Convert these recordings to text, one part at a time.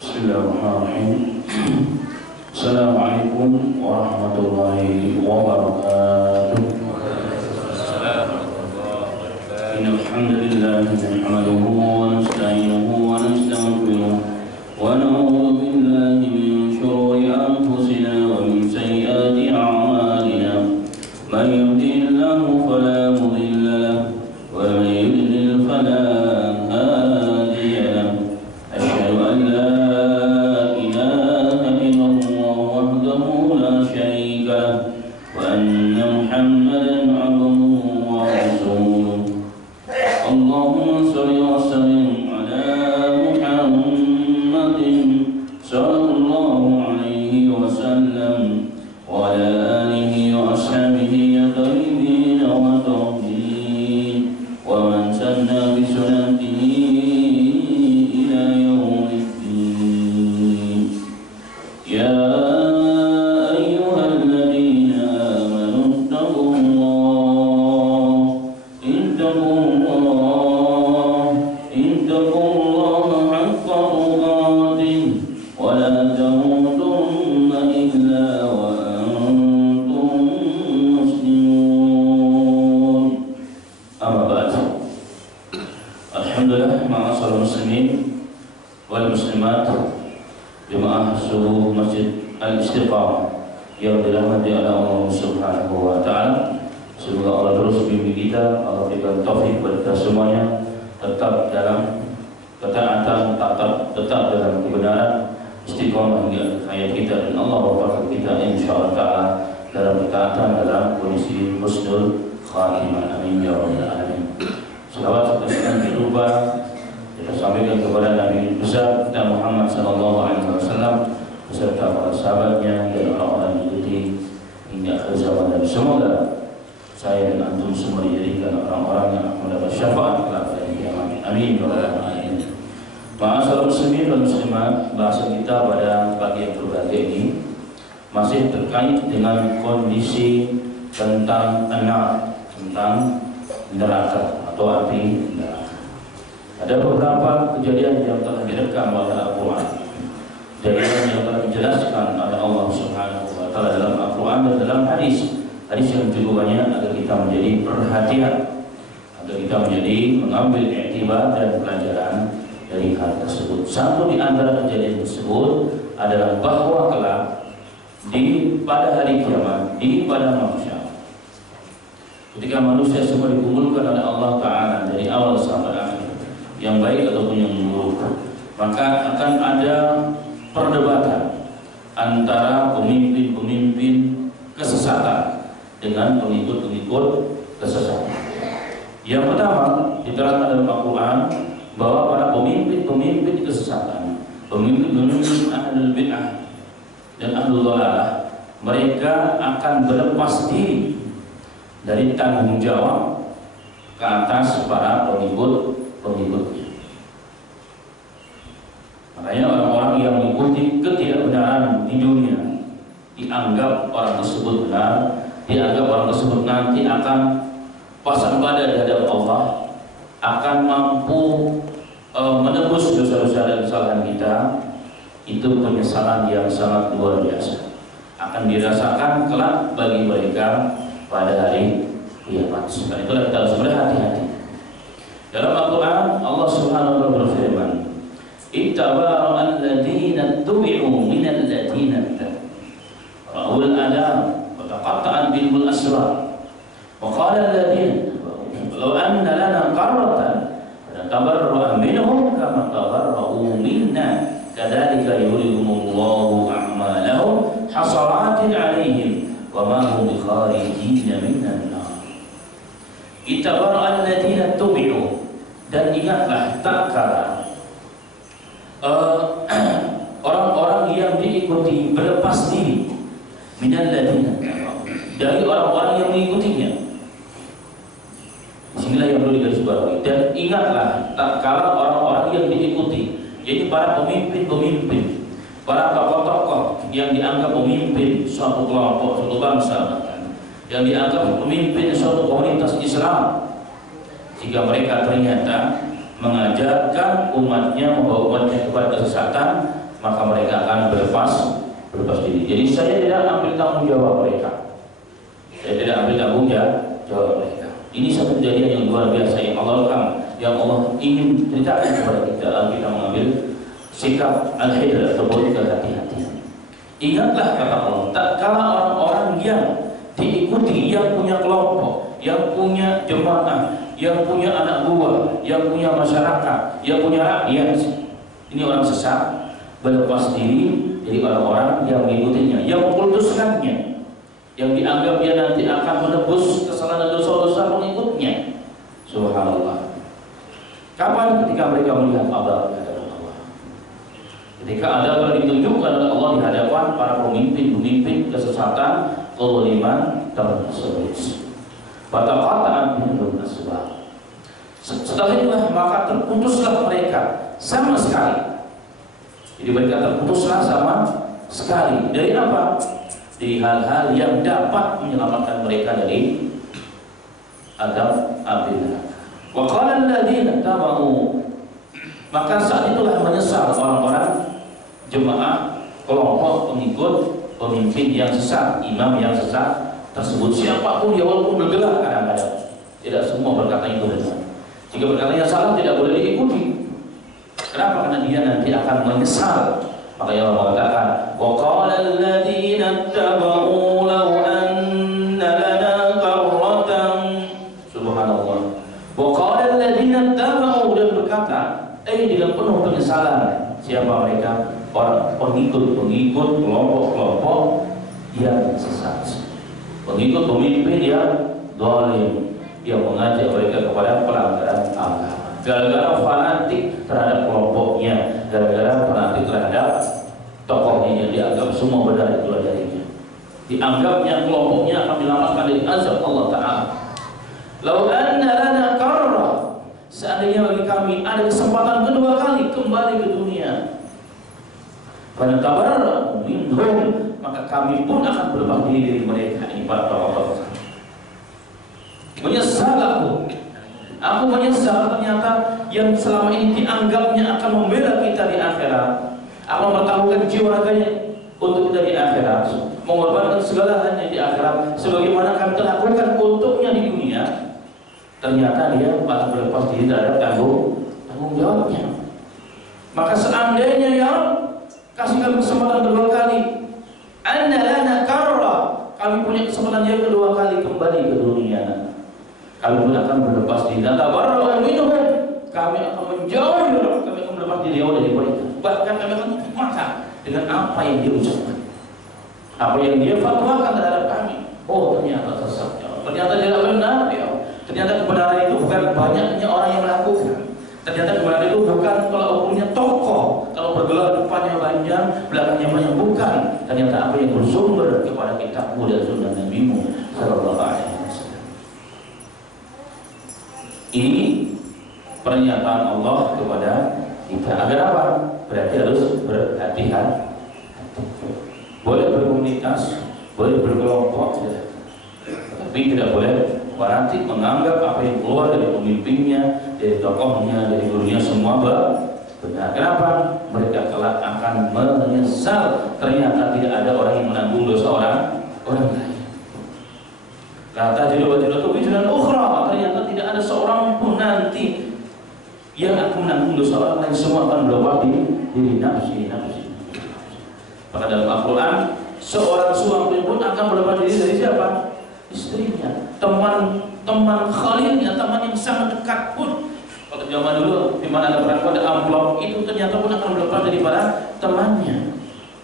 Bismillahirrahmanirrahim. Assalamualaikum warahmatullahi wabarakatuh. Innal hamdalillah nahmaduhu wa nasta'inuhu wa nastaghfiruh wa na'udzu billahi min shururi anfusina wa min sayyiati a'malina. Man yahdihillahu fala mudilla lahu wa man yudlil fala hadiya lahu. Asyhadu an la محمدا عبده ورسوله اللهم صل وسلم على محمد صلى الله عليه وسلم وعلى آله وأصحابه الطيبين الطاهرين ومن سن بسنته إلى يوم الدين. يا Alhamdulillah, ma'asal muslimin wal muslimat, jemaah subuh Masjid Al-Istiqamah yang dirahmati oleh Allah Subhanahu wa taala. Semoga Allah terus bimbing kita, Allah berikan taufik kepada kita semuanya tetap dalam ketaatan, tetap dalam kebenaran, istiqamah hingga hayat kita, dan Allah wafaqqan kita insyaallah taala dalam ketaatan, dalam kondisi husnul khatimah. Amin ya rabbal alamin. Salawat serta lupa kita sampaikan kepada Nabi besar kita Muhammad sallallahu alaihi wasallam beserta para sahabatnya dan orang-orang yang diikuti hingga akhir zaman, dan semoga saya dan antum semua dijadikan orang-orang yang mendapat syafaat kelak di kiamat. Amin ya rabbal alamin. Ma'asyiral muslimin dan muslimat, bahasan kita pada pagi yang berbahagia ini masih terkait dengan kondisi tentang tentang neraka atau api neraka. Ada beberapa kejadian yang telah direkam oleh Al-Quran, kejadian yang telah dijelaskan oleh Allah Subhanahu wa taala dalam Al-Quran dan dalam hadis yang cukup banyak agar kita menjadi perhatian, agar kita menjadi mengambil iktibar dan pelajaran dari hal tersebut. Satu di antara kejadian tersebut adalah bahwa kelak pada hari kiamat, di padang mahsyar, ketika manusia semua dikumpulkan oleh Allah Ta'ala dari awal sampai akhir, yang baik ataupun yang buruk, maka akan ada perdebatan antara pemimpin-pemimpin kesesatan dengan pengikut-pengikut kesesatan. Yang pertama diterangkan dalam Al-Quran bahwa para pemimpin-pemimpin kesesatan, pemimpin-pemimpin ahlul bid'ah dan ahlul dhalalah, mereka akan berlepas diri dari tanggung jawab ke atas para pengikutnya. Makanya orang-orang yang mengikuti ketidakbenaran di dunia dianggap orang tersebut benar, dianggap orang tersebut nanti akan pasang badan di hadapan Allah, akan mampu menebus dosa-dosa dan kesalahan kita. Itu penyesalan yang sangat luar biasa, akan dirasakan kelak bagi mereka pada hari kiamat. Sebab itulah kita harus berhati-hati. Dalam Al-Quran Allah Subhanahu wa taala berfirman, "Ittaba'u alladziina tubi'u minal ladziina ra'ul adab wa taqatta'at bihimul asbab wa qala alladziina law anna lana qarratan natabarra'u minhum kama tabarra'u minna kadzalika yurihimullahu a'malahum hasaratin 'alaihim wa ma hum bikharijin minan nar." Ittaba'u alladziina tubi'u, dan ingatlah tak kala orang-orang yang diikuti berlepas diri minal ladziina dari orang-orang yang mengikutinya. Disinilah yang perlu digarisbawahi. Dan ingatlah tak kala orang-orang yang diikuti, jadi para pemimpin-pemimpin, para tokoh-tokoh yang dianggap pemimpin suatu kelompok, suatu bangsa, yang dianggap pemimpin suatu komunitas Islam, jika mereka ternyata mengajarkan umatnya, membawa umatnya kepada kesesatan, maka mereka akan berlepas diri. Jadi saya tidak ambil tanggung jawab mereka. Saya tidak ambil tanggung jawab mereka. Ini satu kejadian yang luar biasa yang Allah ingin ceritakan kepada kita agar kita mengambil sikap al-hidr ataupun kehati-hatian. Ingatlah kata Allah, tak kala orang-orang yang diikuti, yang punya kelompok, yang punya jemaah, yang punya anak buah, yang punya masyarakat, yang punya rakyat, ini orang sesat, berlepas diri dari orang-orang yang mengikutinya, yang mengkultuskannya, yang dianggap dia nanti akan menebus kesalahan dan dosa-dosa pengikutnya. Subhanallah. Kapan? Ketika mereka melihat azab dari Allah. Ketika azab ditunjukkan oleh Allah di hadapan para pemimpin kesesatan, kezaliman tersebut. Fataqata'at bihim asbab. Setelah itulah maka terputuslah mereka sama sekali. Jadi mereka terputuslah sama sekali. Dari apa? Dari hal-hal yang dapat menyelamatkan mereka dari azab api neraka. Wa qala alladziina taba'u, maka saat itulah menyesal orang-orang jemaah, kelompok pengikut pemimpin yang sesat, imam yang sesat tersebut. Siapapun dia, walaupun bergelar kadang-kadang, tidak semua berkata itu benar. Jika berkatanya salah tidak boleh diikuti. Kenapa? Karena dia nanti akan menyesal. Maka Allah mengatakan, wa qala alladziina taba'u law anna lana karratan. Subhanallah. Wa qala alladziina taba'u, dan berkata, dengan penuh penyesalan, siapa mereka? Orang pengikut kelompok yang sesat, pengikut pemimpin yang zalim, yang mengajak mereka kepada pelanggaran agama. Gara-gara fanatik terhadap kelompoknya, gara-gara fanatik terhadap tokohnya yang dianggap semua benar itulah darinya, dianggapnya kelompoknya akan menyelamatkan dari azab Allah Ta'ala. Lau anna lana karra, seandainya bagi kami ada kesempatan kedua kali kembali ke dunia, fanatabarra minhum, maka kami pun akan berlepas diri dari mereka. Ini para tokoh. Menyesal aku menyesal ternyata yang selama ini dianggapnya akan membela kita di akhirat, akan mempertaruhkan jiwa raganya untuk kita di akhirat, mengorbankan segala hanya di akhirat sebagaimana kami telah lakukan untuknya di dunia, ternyata dia malah berlepas diri terhadap tanggung jawabnya. Maka seandainya yang kasih kami kesempatan kedua kali, anna lana karra, kami punya kesempatan yang kedua kali kembali ke dunia, kami pun akan berlepas diri. Dan tabarra'u minhum, kami akan menjauh, kami akan berlepas diri dari mereka. Bahkan kami akan tutup mata dengan apa yang dia ucapkan, apa yang dia fatwakan terhadap kami. Oh, ternyata sesat, ya. Ternyata tidak benar, ya. Ternyata kebenaran itu bukan banyaknya orang yang melakukan. Ternyata kebenaran itu bukan kalau ukurnya tokoh, kalau bergelar depannya panjang, belakangnya banyak, bukan. Ternyata apa yang bersumber kepada kitabmu dan sunnah Nabi-Mu sallallahu alaihi wasallam. Ini pernyataan Allah kepada kita. Agar apa? Berarti harus berhati-hati. Boleh berkomunitas, boleh berkelompok, tapi tidak boleh fanatik menganggap apa yang keluar dari pemimpinnya, dari tokohnya, dari gurunya semua benar. Kenapa? Mereka kelak akan menyesal ternyata tidak ada orang yang menanggung dosa orang lain. Kata judul wizran ukhra, ternyata tidak ada seorang pun nanti yang akan menanggung dosa orang lain, semua akan berubah di diri nafsi. Maka dalam Al-Quran, seorang suami pun akan berubah diri dari siapa? Istrinya, teman khalilnya, teman yang sangat dekat pun. Kalau zaman dulu di mana ada perangkat ada amplop, itu ternyata pun akan berlepas daripada temannya.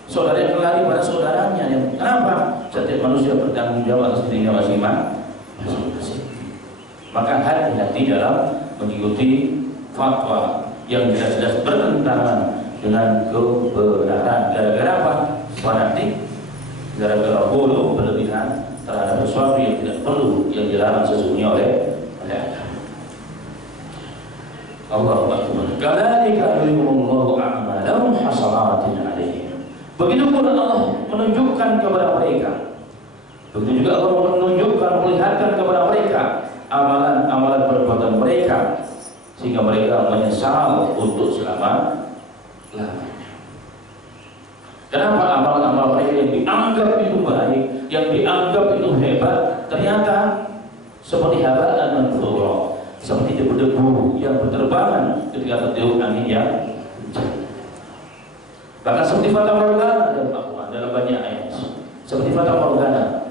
Saudara yang lari pada saudaranya. Kenapa? Setiap manusia bertanggung jawab atas dirinya masing-masing. Maka hati-hati dalam mengikuti fatwa yang jelas-jelas bertentangan dengan kebenaran. Gara-gara apa? Fanatik, gara-gara bodoh berlebihan terhadap sesuatu yang tidak perlu, yang dilarang sesungguhnya oleh Allahu Akbar. Kadzalika yurihimullahu a'malahum hasaratin 'alaihim. Begitu pun Allah menunjukkan kepada mereka. Begitu juga Allah menunjukkan, melihatkan kepada mereka amalan-amalan perbuatan mereka, sehingga mereka menyesal untuk selama-lamanya. Kenapa amal-amal mereka yang dianggap itu baik, yang dianggap itu hebat, ternyata seperti haba'an manthura, seperti debu-debu yang berterbangan ketika tertiup angin yang kencang. Bahkan seperti fata morgana dalam Al-Quran, dalam banyak ayat, seperti fata morgana,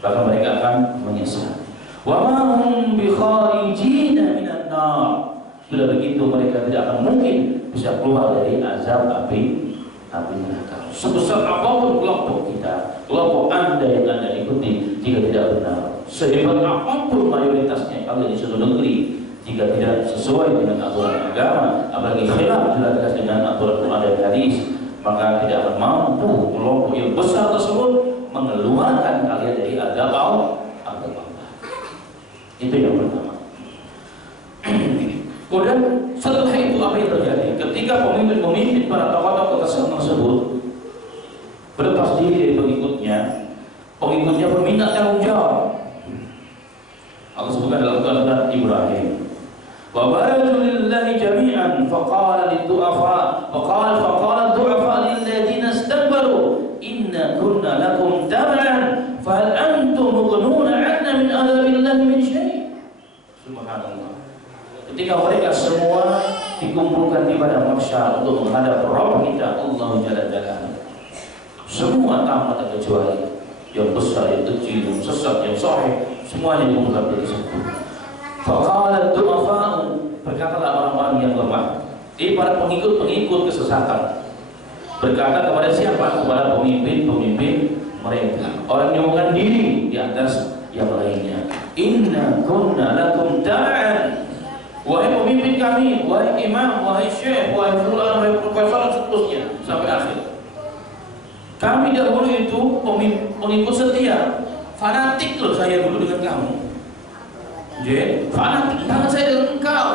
bahkan mereka akan menyesal. Wa ma hum bi kharijina minan nar. Sudah begitu mereka tidak akan mungkin bisa keluar dari azab api neraka. Sebesar apapun kelompok kita, kelompok Anda yang Anda ikuti, jika tidak benar, sehebat apapun mayoritasnya kalau di suatu negeri, jika tidak sesuai dengan aturan agama, apalagi khilaf jelas dengan aturan Quran dan hadis, maka tidak akan mampu kelompok yang besar tersebut mengeluarkan kalian dari azab Allah. Itu yang pertama. Kemudian setelah itu apa yang terjadi? Ketika pemimpin para tokoh-tokoh tersebut berlepas diri dari pengikutnya berminta tanggung jawab. Allah sebutkan dalam Quran Ibrahim. Wa baraju lillahi jami'an faqala lid-du'afa faqala ad-du'afa lil ladzina istakbaru inna kunna lakum tab'an fa hal antum mughnuna 'anna min adzabillahi min syai'. Subhanallah. Ketika mereka semua dikumpulkan di padang mahsyar untuk menghadap Rabb kita Allah Jalla Jalaluhu, semua tanpa terkecuali, yang besar, yang kecil, yang sesat, yang sahih, semuanya dikumpulkan di situ. Faqala ad-du'afa'u, berkatalah orang-orang yang lemah, para pengikut kesesatan, berkata kepada siapa? Kepada pemimpin mereka, orang yang mengangkat diri di atas yang lainnya. Inna kunna lakum ta'an, wahai pemimpin kami, wahai imam, wahai syekh, wahai fulan, wahai profesor, seterusnya sampai akhir. Kami dahulu itu pengikut setia, fanatik loh saya dulu dengan kamu. Jadi fanatik banget saya dengan engkau.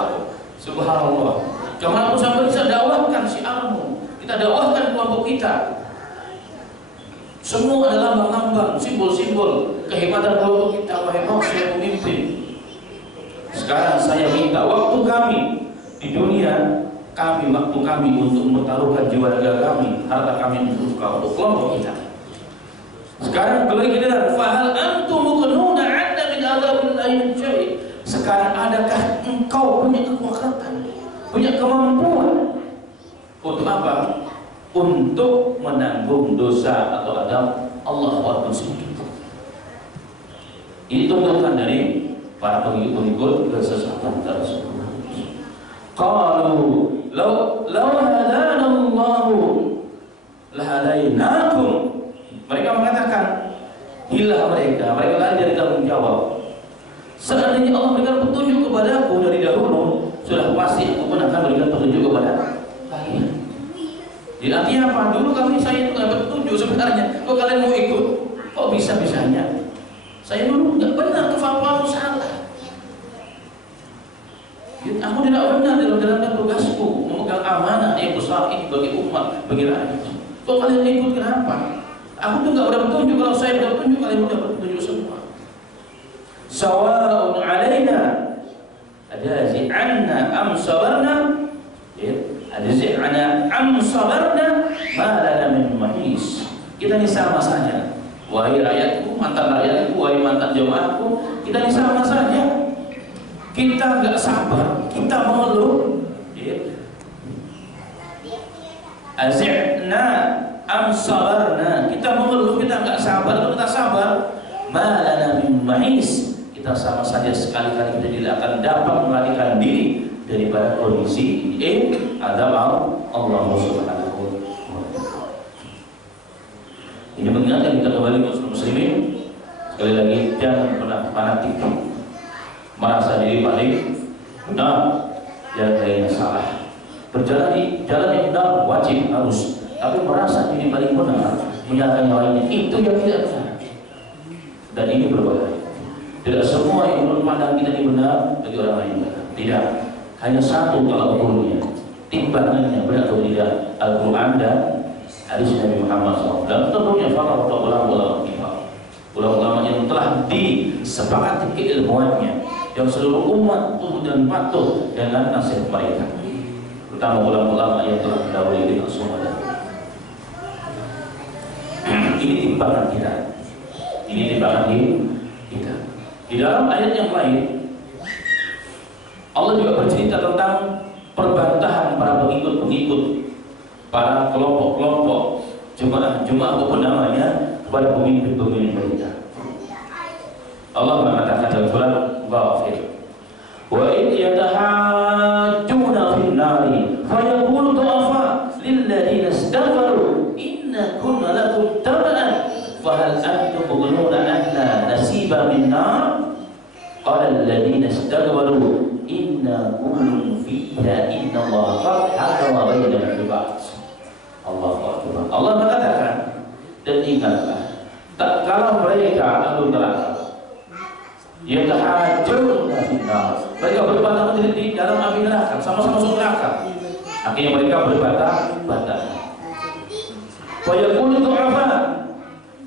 Subhanallah. Kemanapun sampai bisa dakwahkan syiarmu, kita dakwahkan kelompok kita. Semua adalah lambang-lambang, simbol-simbol kehebatan kelompok kita, wahai manusia pemimpin. Sekarang saya minta waktu kami di dunia, waktu kami untuk mempertaruhkan jiwa raga kami, harta kami untuk kelompok kita. Sekarang giliran fahal antum muqnuna 'anna min adzabillahi min syai'. Sekarang adakah engkau punya kekuatan, punya kemampuan untuk apa? Untuk menanggung dosa atau adab Allah wa Rasul. Ini tuntutan dari para pengikut kesesatan tersebut. Qalu law hadana Allahu lahadainakum. Mereka mengatakan, hilah mereka lari dari tanggung jawab. Seandainya Allah berikan petunjuk kepadaku dari dahulu, sudah pasti aku pun akan berikan petunjuk kepada kalian. Jadi artinya apa? Dulu saya itu nggak petunjuk sebenarnya. Kok kalian mau ikut? Kok bisa-bisanya? Saya dulu nggak benar, kefatwaanku salah. Aku tidak benar dalam menjalankan tugasku, memegang amanah yang besar ini bagi umat, bagi rakyat. Kok kalian ikut kenapa? Aku tuh nggak udah petunjuk. Kalau saya udah petunjuk, kalian udah petunjuk semua. Sawa'un alaina adazi'anna am sabarna, adazi'anna am sabarna ma lana min mahis. Kita ini sama saja, wahai rakyatku, mantan rakyatku, wahai mantan jemaahku, kita ini sama saja. Kita nggak sabar, kita mengeluh. Az'na am sabarna, kita mengeluh, kita nggak sabar. Kalau kita sabar, ma lana min mahis, kita sama saja, sekali-kali kita tidak akan dapat melarikan diri daripada kondisi ini. Azab Allah Subhanahu wa ta'ala. Ini mengingatkan kita kembali muslimin, sekali lagi jangan pernah fanatik, merasa diri paling benar, yang lainnya salah. Berjalan di jalan yang benar wajib harus, tapi merasa diri paling benar, menyalahkan yang lainnya, itu yang tidak benar. Dan ini berbahaya. Tidak semua yang menurut pandang kita ini benar bagi orang lain benar. Tidak, hanya satu kalau ukurnya, timbangannya benar atau tidak, Al-Quran dan hadis Nabi Muhammad SAW. Dan tentunya fakta ulama-ulama yang telah disepakati keilmuannya, yang seluruh umat tunduk dan patuh dengan nasihat mereka, terutama ulama-ulama yang telah mendahului kita semua. Ini timbangan kita. Ini timbangan kita. Di dalam ayat yang lain Allah juga bercerita tentang perbantahan para pengikut-pengikut, para kelompok-kelompok jemaah apapun namanya kepada pemimpin-pemimpin mereka. Allah mengatakan dalam surat Ghafir, wa id yatahajjuna fin nari fayaqulu du'afa lil ladzina istakbaru inna kunna lakum tab'an fahal antum mughnuna anna nasiba minna qala alladzina istakbaru inna kullun fiha inna allaha qad hakama bainal ibad. Allah mengatakan, dan ingatlah, tak kalau mereka ahlu neraka yatahajjuna finnar, mereka berbatang di dalam api neraka, sama-sama masuk neraka, akhirnya mereka berbatang-batang. Wa yaqulu du'afa,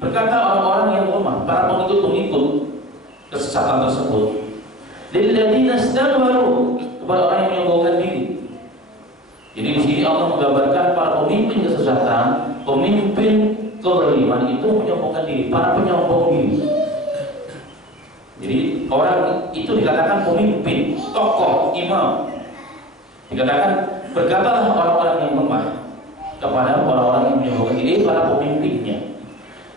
berkata orang-orang yang lemah, para pengikut-pengikut kesesatan tersebut, lil ladzina istakbaru, kepada orang yang menyombongkan diri. Jadi di sini Allah menggambarkan para pemimpin kesesatan, pemimpin kezaliman itu menyombongkan diri, para penyombong diri. Jadi orang itu dikatakan pemimpin, tokoh, imam. Dikatakan berkatalah orang-orang yang lemah kepada orang-orang yang menyombongkan diri, para pemimpinnya.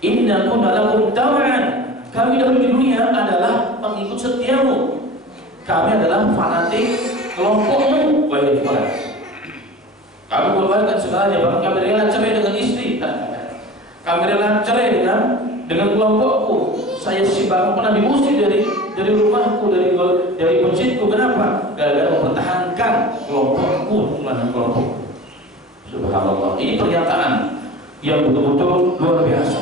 Inna kunna lakum tab'an, kami dahulu di dunia adalah pengikut setiamu. Kami adalah fanatik kelompokmu, wahai Tuhan. Kami korbankan segalanya, bahkan kami rela cerai dengan istri, kami rela cerai dengan kelompokku. Saya bahkan pernah diusir dari rumahku, dari masjidku. Kenapa? Gara-gara mempertahankan kelompokku, kelompokku. Subhanallah. Ini pernyataan yang betul-betul luar biasa.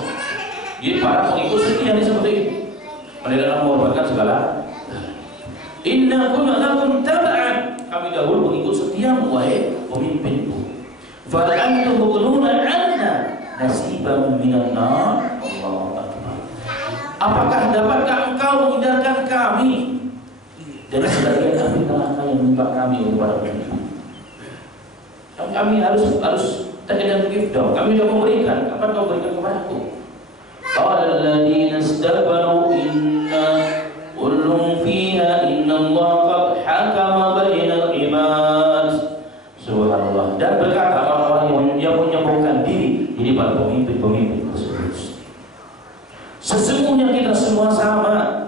Jadi para pengikut setia ini seperti ini. Mereka mengorbankan segala. Inna kunna lakum tab'an, kami dahulu mengikut setiamu wahai pemimpinku. Fa antum mughnuna 'anna nasiban minan nar. Allahu akbar. Apakah dapatkah engkau menghindarkan kami dari sebagian api neraka yang menimpa kami kepada pemimpin? Kami harus terkadang give dong. Kami sudah memberikan. Kapan kau berikan kepadaku? Qala alladziina istakbaru inna kullun fiha innallaha qad hakama bainal ibad. Subhanallah. Dan berkata orang-orang yang menyombongkan diri, ini para pemimpin-pemimpin tersebut, sesungguhnya kita semua sama.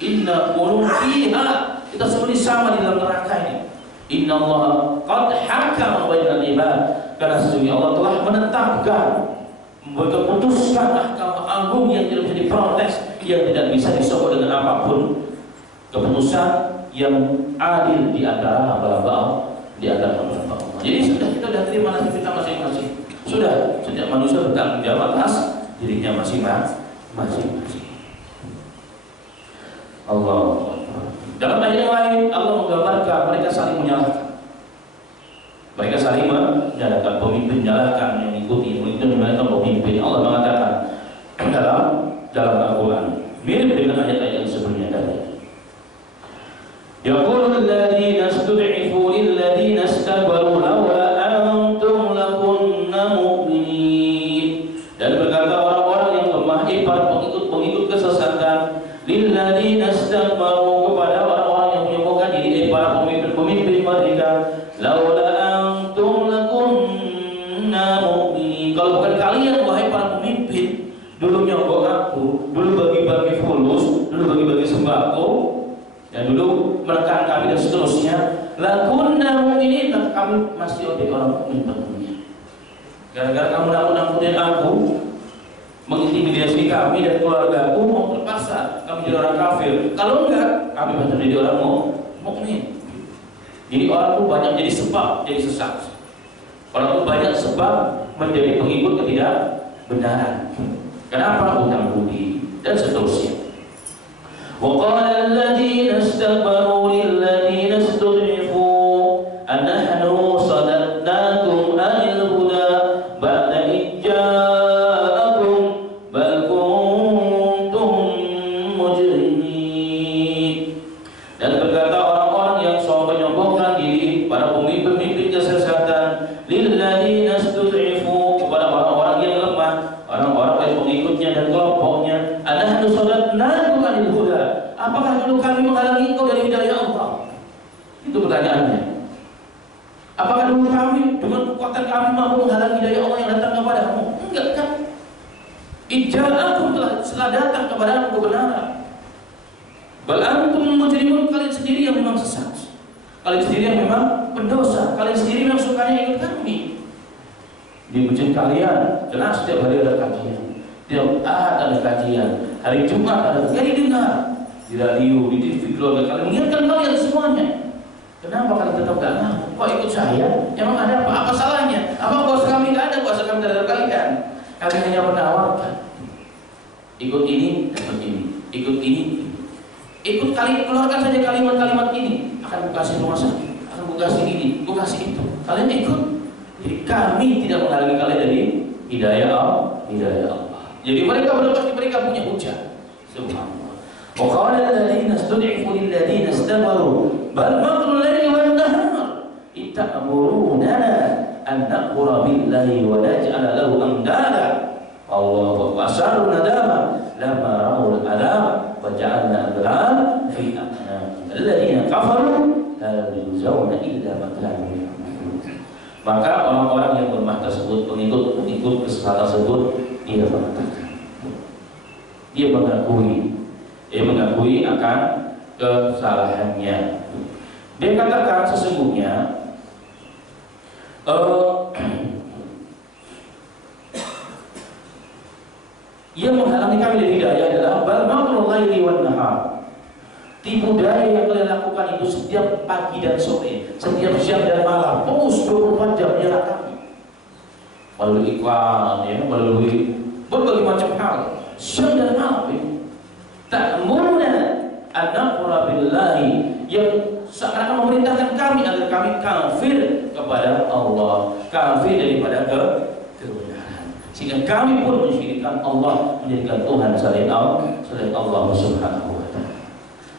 Inna kullun fiha, kita semua sama di dalam neraka ini. Innallaha qad hakama bainal ibad, karena sesungguhnya Allah telah menetapkan, berkeputusan mahkamah agung yang tidak bisa diprotes, yang tidak bisa disogok dengan apapun, keputusan yang adil di antara hamba-hamba Allah. Jadi sudah kita sudah terima nasib kita masing-masing. Sudah, sejak manusia bertanggung jawab atas dirinya masing-masing. Allah. Dalam ayat yang lain Allah menggambarkan mereka saling menyalahkan. Mereka saling menyalahkan, pemimpin menyalahkan, yang mengikuti menyalahkan pemimpin. Allah mengatakan dalam Al-Quran mirip dengan ayat-ayat yang sebelumnya tadi. Yaqulul ladzina istud'ifu lil ladzina istakbaru laula antum lakunna mu'minin. Dan berkata orang-orang yang lemah, para pengikut kesesatan, lil ladzina istakbaru, kepada orang-orang yang menyombongkan diri, para pemimpin mereka, laula antum lakunna mu'minin. Kalau bukan kalian wahai para pemimpin, dulu nyogok aku, dulu bagi-bagi fulus, dulu bagi-bagi sembako, dan dulu menekan kami dan seterusnya, lakunna mu'minin, kami masih oleh orang mukmin tentunya. Gara-gara kamu nakut-nakutin aku, mengintimidasi kami dan keluarga aku, mau terpaksa kami jadi orang kafir. Kalau enggak, kami masih jadi orang mukmin. Jadi orang itu banyak jadi sebab jadi sesat. Orang itu banyak sebab menjadi pengikut ketidakbenaran. Kenapa? Hutang budi dan seterusnya. وَقَالَ الَّذِينَ اسْتَكْبَرُوا لِلَّذِينَ اسْتُضْعِفُوا أَنَحْنُ صَدَدْنَاكُمْ عَنِ الْهُدَى بَعْدَ إِذْ جَاءَكُمْ بَلْ كُنْتُمْ مُجْرِمِينَ. Dan berkata orang-orang yang menyombongkan diri, para pemimpin kesesatan, lilladzina istud'ifu, kepada orang-orang yang lemah, orang-orang yang menghalangi engkau dari hidayah Allah? Itu pertanyaannya. Apakah dulu kami dengan kekuatan kami mampu menghalangi hidayah Allah yang datang kepadamu? Enggak kan? Ija'akum telah datang kepadamu kebenaran. Bal antum mujrimun, kalian sendiri yang memang sesat. Kalian sendiri yang memang pendosa. Kalian sendiri yang sukanya ikut kami. Di masjid kalian jelas setiap hari ada kajian. Tiap Ahad ada kajian. Hari Jumat ada kajian didengar. Di radio, di TV, keluarga kalian mengingatkan kalian semuanya. Kenapa kalian tetap gak ngaku? Kok ikut saya? Emang ada apa? Apa salahnya? Apa kuasa kami gak ada? Kuasa kami terhadap kalian? Kami hanya menawarkan. Ikut ini, dapat ini. Ikut ini. Ikut kali, keluarkan saja kalimat-kalimat ini. Akan kasih rumah sakit, akan kasih ini, kasih itu. Kalian ikut. Jadi kami tidak menghalangi kalian dari hidayah Allah. Jadi mereka pasti mereka punya hujah. Subhanallah. Wa qala alladziina istud'ifu lil ladziina istakbaru bal makrul laili wan nahar itta'murunana an naqura billahi wa naj'ala lahu andada. Allahu akbar nadama lamma ra'ul adab wa ja'alna aghlal fi a'naqi alladziina kafaru la yujzauna illa ma kanu ya'malun. Maka orang-orang yang bermah tersebut, pengikut kesesatan tersebut, dia mengatakan, dia mengakui akan kesalahannya. Dia katakan sesungguhnya yang menghalangi kami dari hidayah adalah bal makrul laili wan nahar. Tipu daya yang kalian lakukan itu setiap pagi dan sore, setiap siang dan malam, terus 24 jam menyerang kami. Melalui iklan, ya, melalui berbagai macam hal, siang dan malam itu. Ta'muruna an naqra billahi, yang seakan-akan memerintahkan kami agar kami kafir kepada Allah, kafir daripada kebenaran, sehingga kami pun mensyirikkan Allah, menjadikan Tuhan selain Allah Subhanahu wa ta'ala.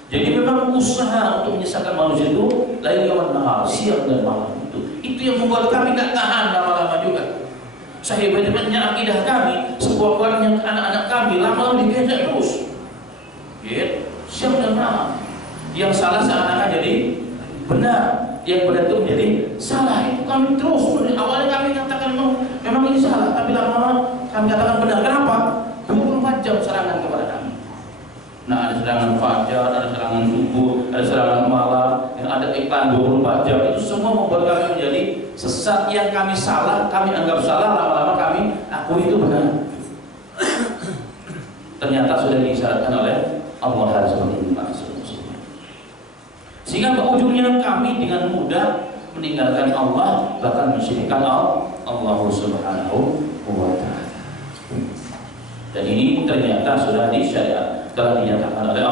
Jadi memang usaha untuk menyesatkan manusia itu lain wan nahar, siang dan malam itu yang membuat kami tidak tahan lama-lama juga. Sehebat-hebatnya akidah kami, sebuah-buahnya anak-anak kami lama-lama digejek terus. Ya, siang dan malam. Yang salah seakan-akan jadi benar, yang benar itu menjadi salah. Itu kami terus. Awalnya kami katakan memang ini salah, tapi lama-lama kami katakan benar. Kenapa? 24 jam serangan kepada kami. Nah, ada serangan fajar, ada serangan subuh, ada serangan malam, yang ada iklan 24 jam. Itu semua membuat kami menjadi sesat. Yang kami salah, kami anggap salah, lama-lama kami akui itu benar. Ternyata sudah diisyaratkan oleh Allah seperti ini, sehingga ujungnya kami dengan mudah meninggalkan Allah, bahkan mensyirikkan Allah Subhanahu wa ta'ala. Dan ini ternyata sudah disyariat, telah dinyatakan oleh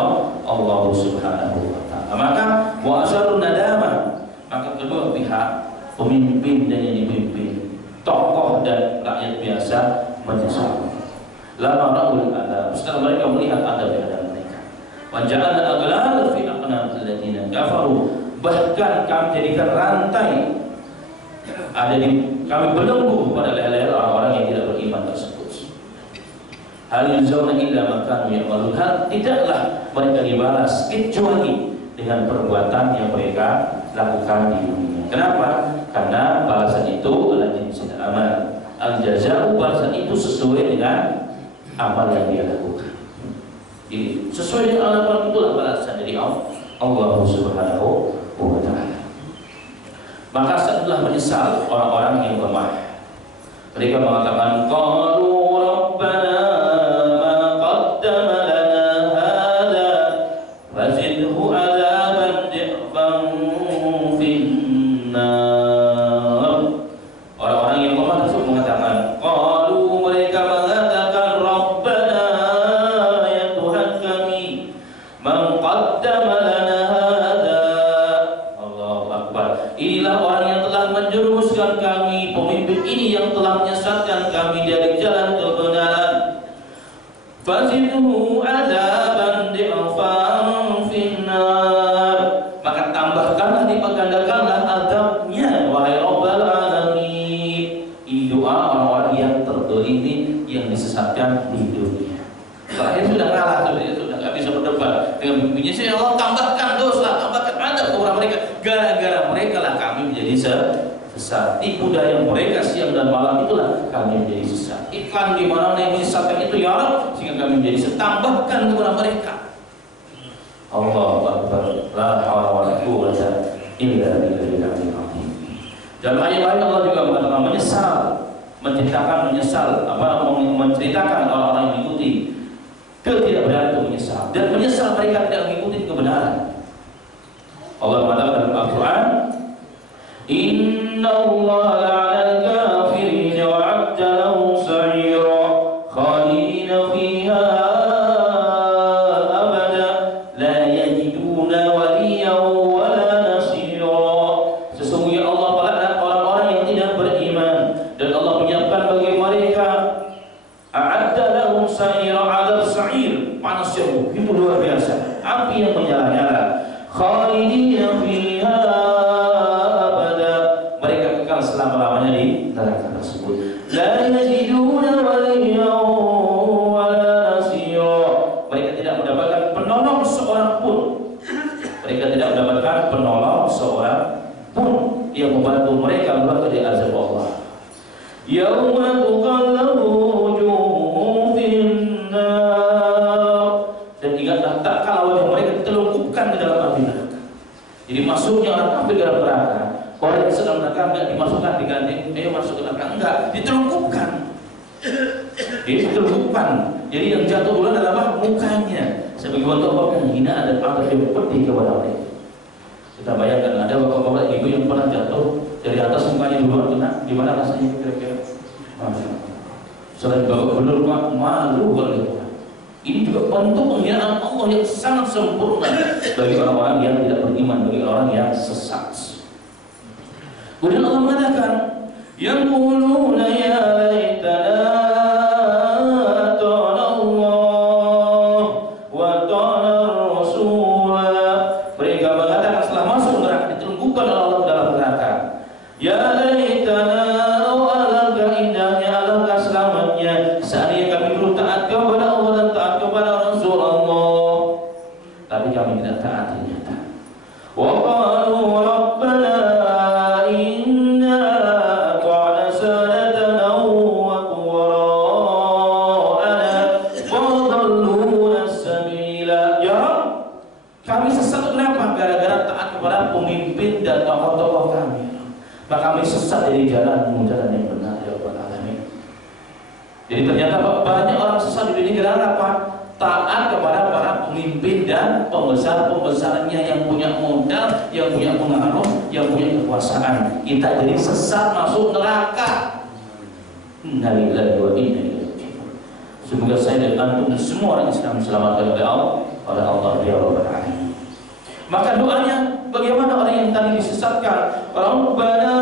Allah Subhanahu wa ta'ala. Maka wa asarun nadama, maka kedua pihak, pemimpin dan yang dipimpin, tokoh dan rakyat biasa menyesal. Lama ra'ul adab, setelah mereka melihat adab yang ada mereka. Wa ja'alna aghlal fi a'naqil alladziina kafaru, bahkan kami jadikan rantai ada di kami belenggu pada leher-leher orang-orang yang tidak beriman tersebut. Hal yuzawna illa ma kanu ya'malun, tidaklah mereka dibalas kecuali dengan perbuatan yang mereka lakukan di dunia. Kenapa? Karena balasan itu adalah jinsil amal. Al-jazaa, balasan itu sesuai dengan amal yang dia lakukan. Jadi sesuai dengan amal itulah balasan dari Allah Subhanahu wa ta'ala. Maka setelah menyesal orang-orang yang lemah, mereka mengatakan qalu rabbana ma qaddama lana hadza fazidhu adzaban di'fan finnar. Orang-orang yang lemah tersebut mengatakan, qalu, mereka mengatakan, rabbana, ya Tuhan kami, man qaddama lana hadza. Allahu akbar. Inilah orang yang telah menjerumuskan kami, pemimpin ini yang telah menyesatkan kami dari jalan kebenaran. Fazidhu adzaban di'fan finnar, maka tambahkanlah, dipergandakanlah azabnya, wahai Rabbal alamin. Ini doa orang-orang yang terdolim, yang disesatkan di dunia. Terakhir sudah kalah, sudah nggak bisa bisa berdebat dengan pemimpinnya. Ya Allah, tambahkan dosa, tambahkan adab kepada mereka. Gara-gara mereka lah kami menjadi sesat. Tipu daya mereka siang dan malam itulah kami menjadi sesat. Iklan di mana yang menyesatkan itu ya Allah, sehingga kami menjadi sesat. Tambahkan kepada mereka. Allahu Akbar. La haula wala quwwata illa billahil azim. Dalam ayat lain Allah juga mengatakan menyesal, menceritakan orang-orang yang mengikuti ketidakbenaran itu menyesal, dan menyesal mereka tidak mengikuti kebenaran. Allah mengatakan dalam Al-Quran, Inna Allah la'anal kafirin wa 'adda lahum sa'ira khalidina fiha abada la yajiduna waliyan wala nasira. Sesungguhnya Allah melaknat orang-orang yang tidak beriman, dan Allah menyiapkan bagi mereka a'adda lahum sa'ira, adab sa'ir, panas yang begitu luar biasa, api yang menyala-nyala. Khalidina fiha abada, mereka kekal selama-lamanya di neraka tersebut. La yajiduna waliyan wala nasira, mereka tidak mendapatkan penolong seorang pun. Mereka tidak mendapatkan penolong seorang pun yang membantu mereka keluar dari azab Allah. Yauma tuqallabu wujuhuhum finnar, dan ingatlah tak kala wajah mereka ditelungkupkan ke dalam api neraka. Jadi masuknya orang kafir dalam neraka, orang yang sedang neraka enggak dimasukkan diganti, ayo masuk ke neraka, enggak, ditelungkupkan. Ditelungkupkan. Jadi yang jatuh duluan adalah mukanya, sebagai bentuk penghinaan dan adab yang pedih kepada mereka. Kita bayangkan ada bapak-bapak ibu yang pernah jatuh dari atas, mukanya duluan kena, gimana rasanya kira-kira? Selain bapak belur malu kalau itu. Ini juga bentuk penghinaan Allah yang sangat sempurna bagi orang-orang yang tidak beriman, bagi orang yang sesat. Kemudian Allah mengatakan, yang quluna ya laitana ata'na Allah wa ata'na Rasulah. Mereka mengatakan setelah masuk neraka, ditelungkupkan oleh Allah dalam neraka, ya laitana, oh alangkah indahnya, alangkah selamatnya seandainya kami dulu taat kepada Allah dan taat kepada Rasul Allah, tapi kami tidak taat ternyata. Wa qalu rabbana inna ata'na sadatana wa kubara'ana fadalluna sabila. Ya Rabb, kami sesat kenapa? Gara-gara taat kepada pemimpin dan tokoh-tokoh kami, maka kami sesat dari jalan yang benar, ya Rabbal Alamin. Jadi ternyata banyak orang sesat di dunia gara-gara apa? Taat kepada para pemimpin dan pembesar-pembesarnya yang punya modal, yang punya pengaruh, yang punya kekuasaan. Kita jadi sesat, masuk neraka. Innalillahi wa inna ilaihi raji'un. Semoga saya dan antum dan semua orang Islam diselamatkan oleh Allah ya Rabbal Alamin. Maka doanya bagaimana orang yang tadi disesatkan? Rabbana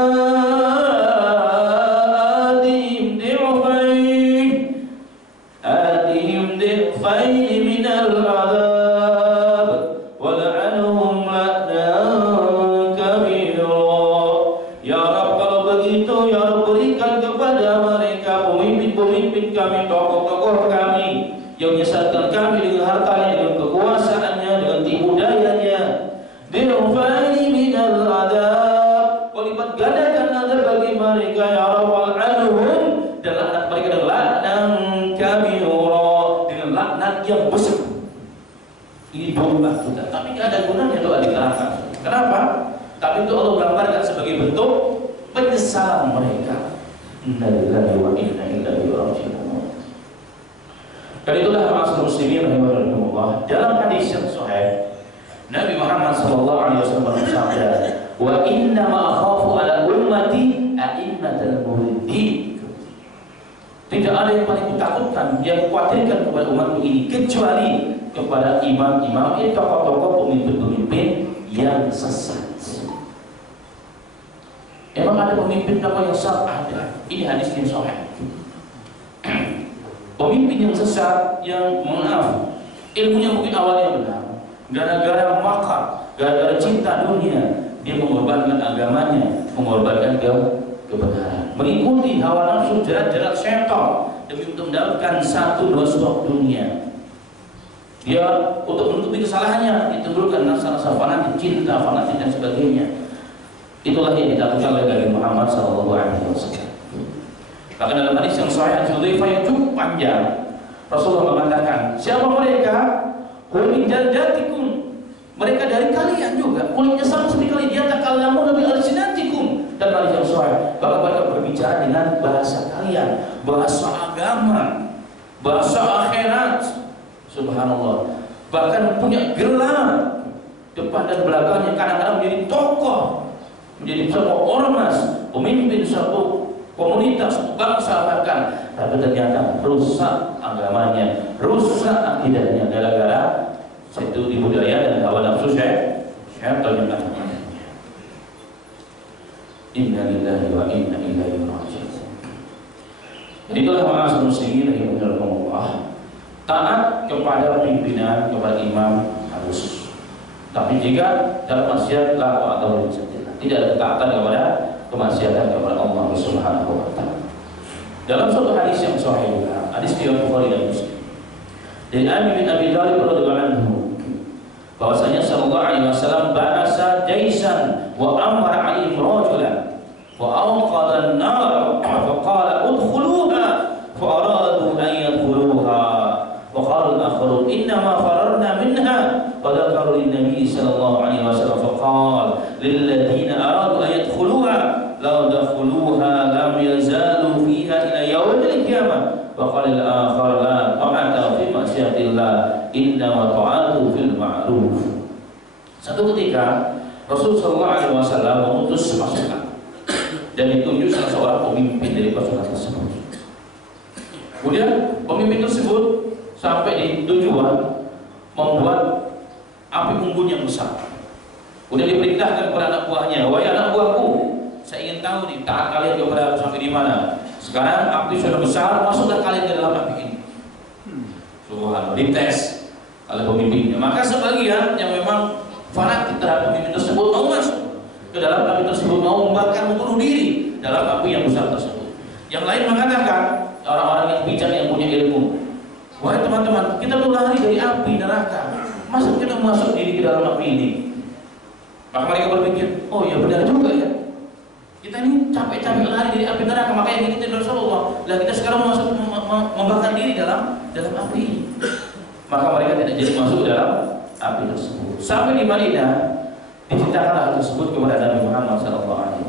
atihim di'faini minal adab wal'anhum la'nan kabira. Ya Rabb, kalau begitu ya Rabb, berikan kepada mereka pemimpin-pemimpin kami, tokoh-tokoh kami yang menyesatkan kami dengan hartanya, dengan kekuasaannya, dengan tipu dayanya. Di'faini minal adab, kalimat gandakan azab bagi mereka ya Rabb, wal'anhum, dan laknat mereka dengan laknan kabira, dengan laknat yang besar. Ini doa kita, tapi tidak ada gunanya doa di neraka. Kenapa? Tapi itu Allah gambarkan sebagai bentuk penyesalan mereka. Innalillahi wa inna ilaihi raji'un. Dan itulah maksud muslimin rahimahullah, dalam hadis yang sahih Nabi Muhammad SAW bersabda, wa inna ma akhafu ala ummati a'immatal muridin. Tidak ada yang paling kutakutkan, yang kukhawatirkan kepada umatku ini kecuali kepada imam-imam, tokoh-tokoh, pemimpin-pemimpin yang sesat. Emang ada pemimpin tokoh yang sesat? Ada. Ini hadis yang sahih. Pemimpin yang sesat, yang maaf, ilmunya mungkin awalnya benar, gara-gara makar, gara-gara cinta dunia, dia mengorbankan agamanya, mengorbankan kebenaran, mengikuti hawa nafsu, jerat-jerat setan demi untuk mendapatkan satu dua suap dunia. Dia untuk menutupi kesalahannya ditimbulkan rasa-rasa fanatik, cinta, fanatik dan sebagainya. Itulah yang dilakukan oleh Nabi Muhammad SAW. Bahkan dalam hadis yang sahih Hudzaifah yang cukup panjang, Rasulullah mengatakan, siapa mereka? Qul jadatikum. Mereka dari kalian juga, kulitnya sama seperti kalian. Dia takallamu bi alsinatikum. Dan hadis yang sahih, bahwa mereka berbicara dengan bahasa kalian, bahasa agama, bahasa akhirat. Subhanallah. Bahkan punya gelar depan dan belakangnya, kadang-kadang menjadi tokoh, menjadi sebuah ormas, pemimpin satu komunitas, satu bangsa bahkan. Tapi ternyata rusak agamanya, rusak akidahnya gara-gara itu di budaya dan hawa nafsu syaitan yang ada. Inna lillahi wa inna ilaihi raji'un. Jadi itulah ma'asyiral muslimin rahimakumullah. Taat kepada pimpinan, kepada imam harus. Tapi jika dalam maksiat la atau tidak ada ketaatan kepada kemaksiatan kepada Allah Subhanahu wa taala. Dalam suatu hadis yang sahih, hadis riwayat Bukhari dan Muslim, dari Ali bin Abi Thalib radhiyallahu anhu, bahwasanya sallallahu alaihi wasallam ba'asa jaisan wa amara 'alaihim rajulan wa awqada an-nar fa qala udkhuluha fa aradu an yadkhuluha wa qala al-akharun inna ma fararna minha wa dhakaru lin-nabi sallallahu alaihi wasallam fa qala lil ladzina aradu an yadkhuluha law dakhuluha lam yazalu fiha ila yaumil qiyamah wa qala al-akhar la ta'ata fi ma'siyatillah inna ma ta'atu fil ma'ruf. Satu ketika Rasulullah sallallahu alaihi wasallam mengutus pasukan dan ditunjuk salah seorang pemimpin dari pasukan tersebut. Kemudian pemimpin tersebut sampai di tujuan membuat api unggun yang besar. Kemudian diperintahkan kepada anak buahnya, wahai anak buahku, saya ingin tahu nih taat kalian kepada aku sampai di mana. Sekarang api sudah besar, masuklah kalian ke dalam api ini. Subhanallah, dites oleh pemimpinnya. Maka sebagian yang memang fanatik terhadap pemimpin tersebut mau masuk ke dalam api tersebut, mau bahkan membunuh diri dalam api yang besar tersebut. Yang lain mengatakan, orang-orang yang bijak yang punya ilmu, wahai teman-teman, kita tuh lari dari api neraka, masa kita masuk diri ke dalam api ini? Maka mereka berpikir, oh ya benar juga ya, kita ini capek-capek lari dari api neraka, makanya kita Rasulullah, lah kita sekarang masuk membakar diri dalam api ini. Maka mereka tidak jadi masuk ke dalam api tersebut. Sampai di Madinah diceritakan hal tersebut kepada Nabi Muhammad SAW.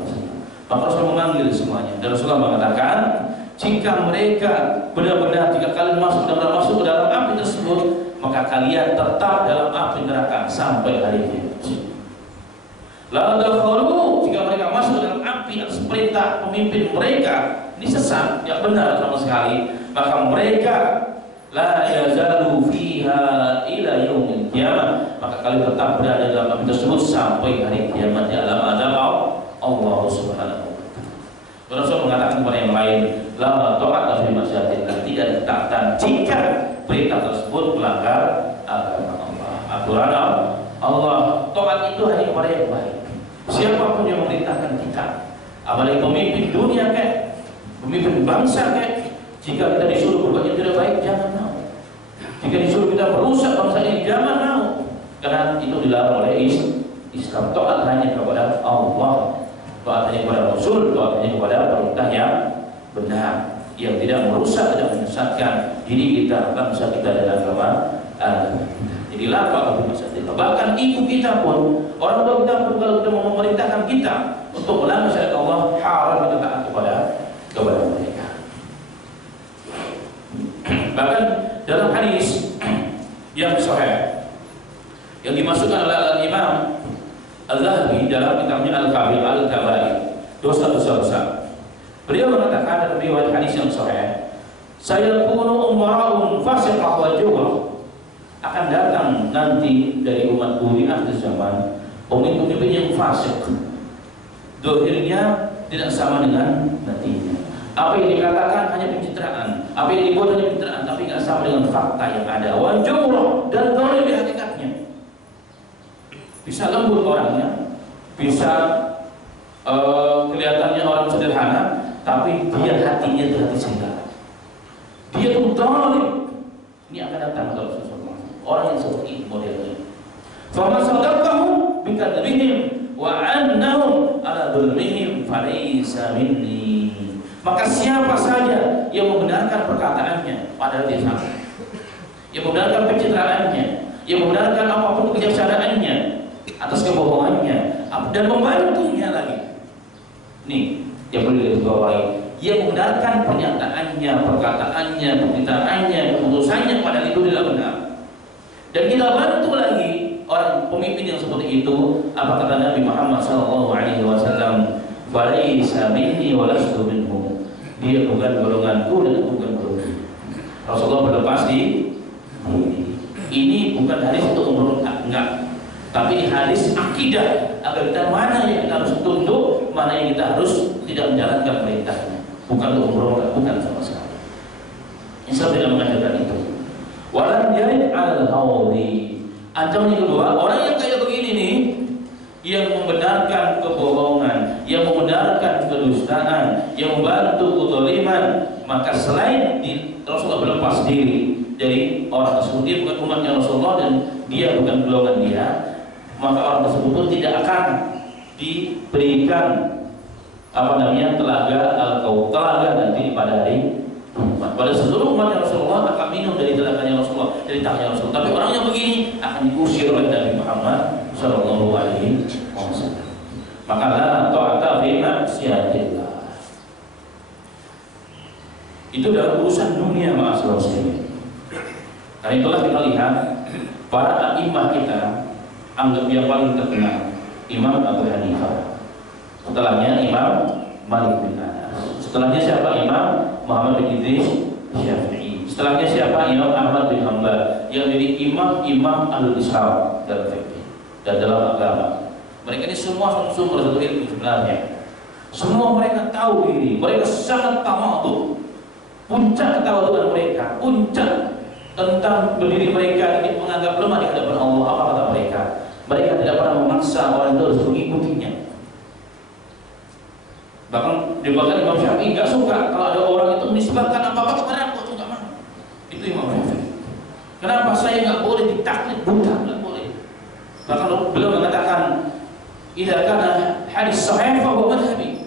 Maka Rasul memanggil semuanya. Dan Rasulullah mengatakan, jika mereka benar-benar, jika kalian masuk ke dalam api tersebut, maka kalian tetap dalam api neraka sampai hari kiamat. Lalu jika mereka masuk dalam api atas perintah pemimpin mereka, ini sesat, tidak benar sama sekali, maka mereka la yazalu fiha ila yaumil qiyamah, maka kalian tetap berada dalam api tersebut sampai hari kiamat di alam azab Allah Subhanahu wa taala. Rasul mengatakan kepada yang lain, la ta'ata fi masyiatillah, tidak ditaatan jika perintah tersebut melanggar agama Allah, aturan Allah. Taat itu hanya kepada yang baik. Siapapun yang memerintahkan kita, apalagi pemimpin dunia kayak pemimpin bangsa kayak, jika kita disuruh berbuat yang tidak baik, jangan mau. Jika disuruh kita merusak bangsa ini, jangan mau. Karena itu dilarang oleh Islam. Taat hanya kepada Allah, taat hanya kepada Rasul, taat hanya kepada perintah yang benar, yang tidak merusak, tidak menyesatkan diri kita, bangsa kita dan agama. Jadi lapar di masa kita. Bahkan ibu kita pun, orang tua kita pun, kalau kita mau memerintahkan kita untuk melanggar syariat Allah, haram kita taat kepada mereka. Bahkan dalam hadis yang sahih yang dimasukkan oleh Al-Imam Al-Zahabi dalam kitabnya Al-Kabir Al-Kabair, dosa-dosa besar, beliau mengatakan dalam riwayat hadis yang sahih, saya kunu umara'un fasiqah wa jawah, akan datang nanti dari umatku di akhir zaman pemimpin-pemimpin yang fasik, dohirnya tidak sama dengan nantinya. Apa yang dikatakan hanya pencitraan, apa yang dibuat hanya pencitraan, tapi tidak sama dengan fakta yang ada. Wajurah dan dolim di hakikatnya. Bisa lembut orangnya, bisa kelihatannya orang sederhana, tapi dia hatinya itu hati serigala. Dia tuh dolim. Ini akan datang kalau sesuatu. orang yang seperti modelnya. Faman sadaqahum bikadzibihim wa annahum ala dzulmihim falaysa minni. Maka siapa saja yang membenarkan perkataannya padahal dia salah, yang membenarkan pencitraannya, yang membenarkan apapun kebijaksanaannya atas kebohongannya dan membantunya lagi. Nih yang perlu digarisbawahi, yang membenarkan pernyataannya, perkataannya, pembicaraannya, keputusannya padahal itu tidak benar. Dan kita bantu lagi orang pemimpin yang seperti itu. Apa kata Nabi Muhammad SAW? Falaysa minni wa lastu minhum. Dia bukan golonganku dan bukan golonganku. Rasulullah berlepas di ini bukan hadis untuk memberontak, enggak. Tapi ini hadis akidah agar kita mana yang kita harus tunduk, mana yang kita harus tidak menjalankan perintahnya. Bukan untuk memberontak, bukan sama sekali. Islam tidak mengajarkan itu. Walan yarid al-hawdi. Ancaman yang kedua, orang yang kayak begini nih, yang membenarkan kebohongan, yang membenarkan kedustaan, yang membantu kezaliman, maka selain Rasulullah berlepas diri dari orang tersebut, dia bukan umatnya Rasulullah dan dia bukan golongan dia, maka orang tersebut pun tidak akan diberikan telaga nanti pada hari pada seluruh umatnya Rasulullah akan minum dari telaganya Rasulullah, dari tahnya Rasulullah. Tapi orang yang begini akan diusir oleh Nabi Muhammad Sallallahu Alaihi Wasallam. Maka la ta'ata fi ma'siyatillah. Itu dalam urusan dunia, ma'asyiral muslimin. Karena itulah kita lihat para imam kita, anggap yang paling terkenal Imam Abu Hanifah. Setelahnya Imam Malik bin Anas. Setelahnya siapa? Imam Muhammad bin Idris Syafi'i. Setelahnya siapa? Imam Ahmad bin Hanbal, yang jadi imam ahlul Islam dalam fikih dan dalam agama. Mereka ini semua sumber satu ilmu sebenarnya. Semua mereka tahu diri, mereka sangat tawadhu. Puncak ketawaduan mereka, puncak tentang berdiri mereka ini menganggap lemah di hadapan Allah. Apa kata mereka? Mereka tidak pernah memaksa orang itu harus mengikutinya. Bahkan Imam Syafi'i nggak suka kalau ada orang itu menisbahkan apa-apa kepada aku, nggak mau. Itu Imam Syafi'i. Kenapa saya nggak boleh ditaklid buta? Nggak boleh. Bahkan beliau mengatakan, "Idza kana hadis sahih fa huwa madhhabi."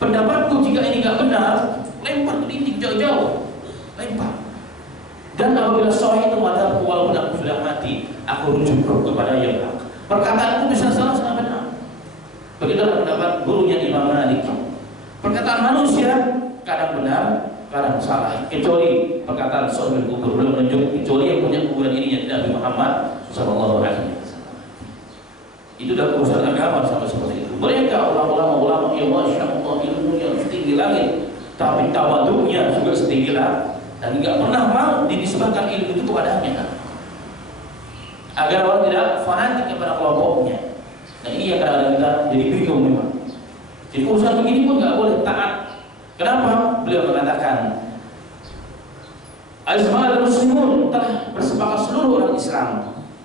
Pendapatku jika ini nggak benar, lempar ke dinding jauh-jauh, lempar. Dan apabila sahih itu madhabku, walaupun aku sudah mati, aku rujuk kepada yang hak. Perkataanku bisa salah, bisa benar. Begitulah pendapat gurunya Imam Malik. Perkataan manusia kadang benar, kadang salah. Kecuali perkataan sahibul kubur, belum menunjuk kecuali yang punya kuburan ini yang Nabi Muhammad Sallallahu Alaihi Wasallam. Itu dalam urusan agama sama seperti itu. Mereka ulama-ulama yang masya Allah ilmunya setinggi langit, tapi tawaduknya juga setinggi langit, dan tidak pernah mau dinisbahkan ilmu itu kepadanya, agar orang tidak fanatik kepada kelompoknya. Nah ini yang kadang-kadang kita jadi bingung memang. Jadi urusan begini pun nggak boleh taat. Kenapa? Beliau mengatakan, Al-Isma'al Muslimun telah bersepakat seluruh orang Islam.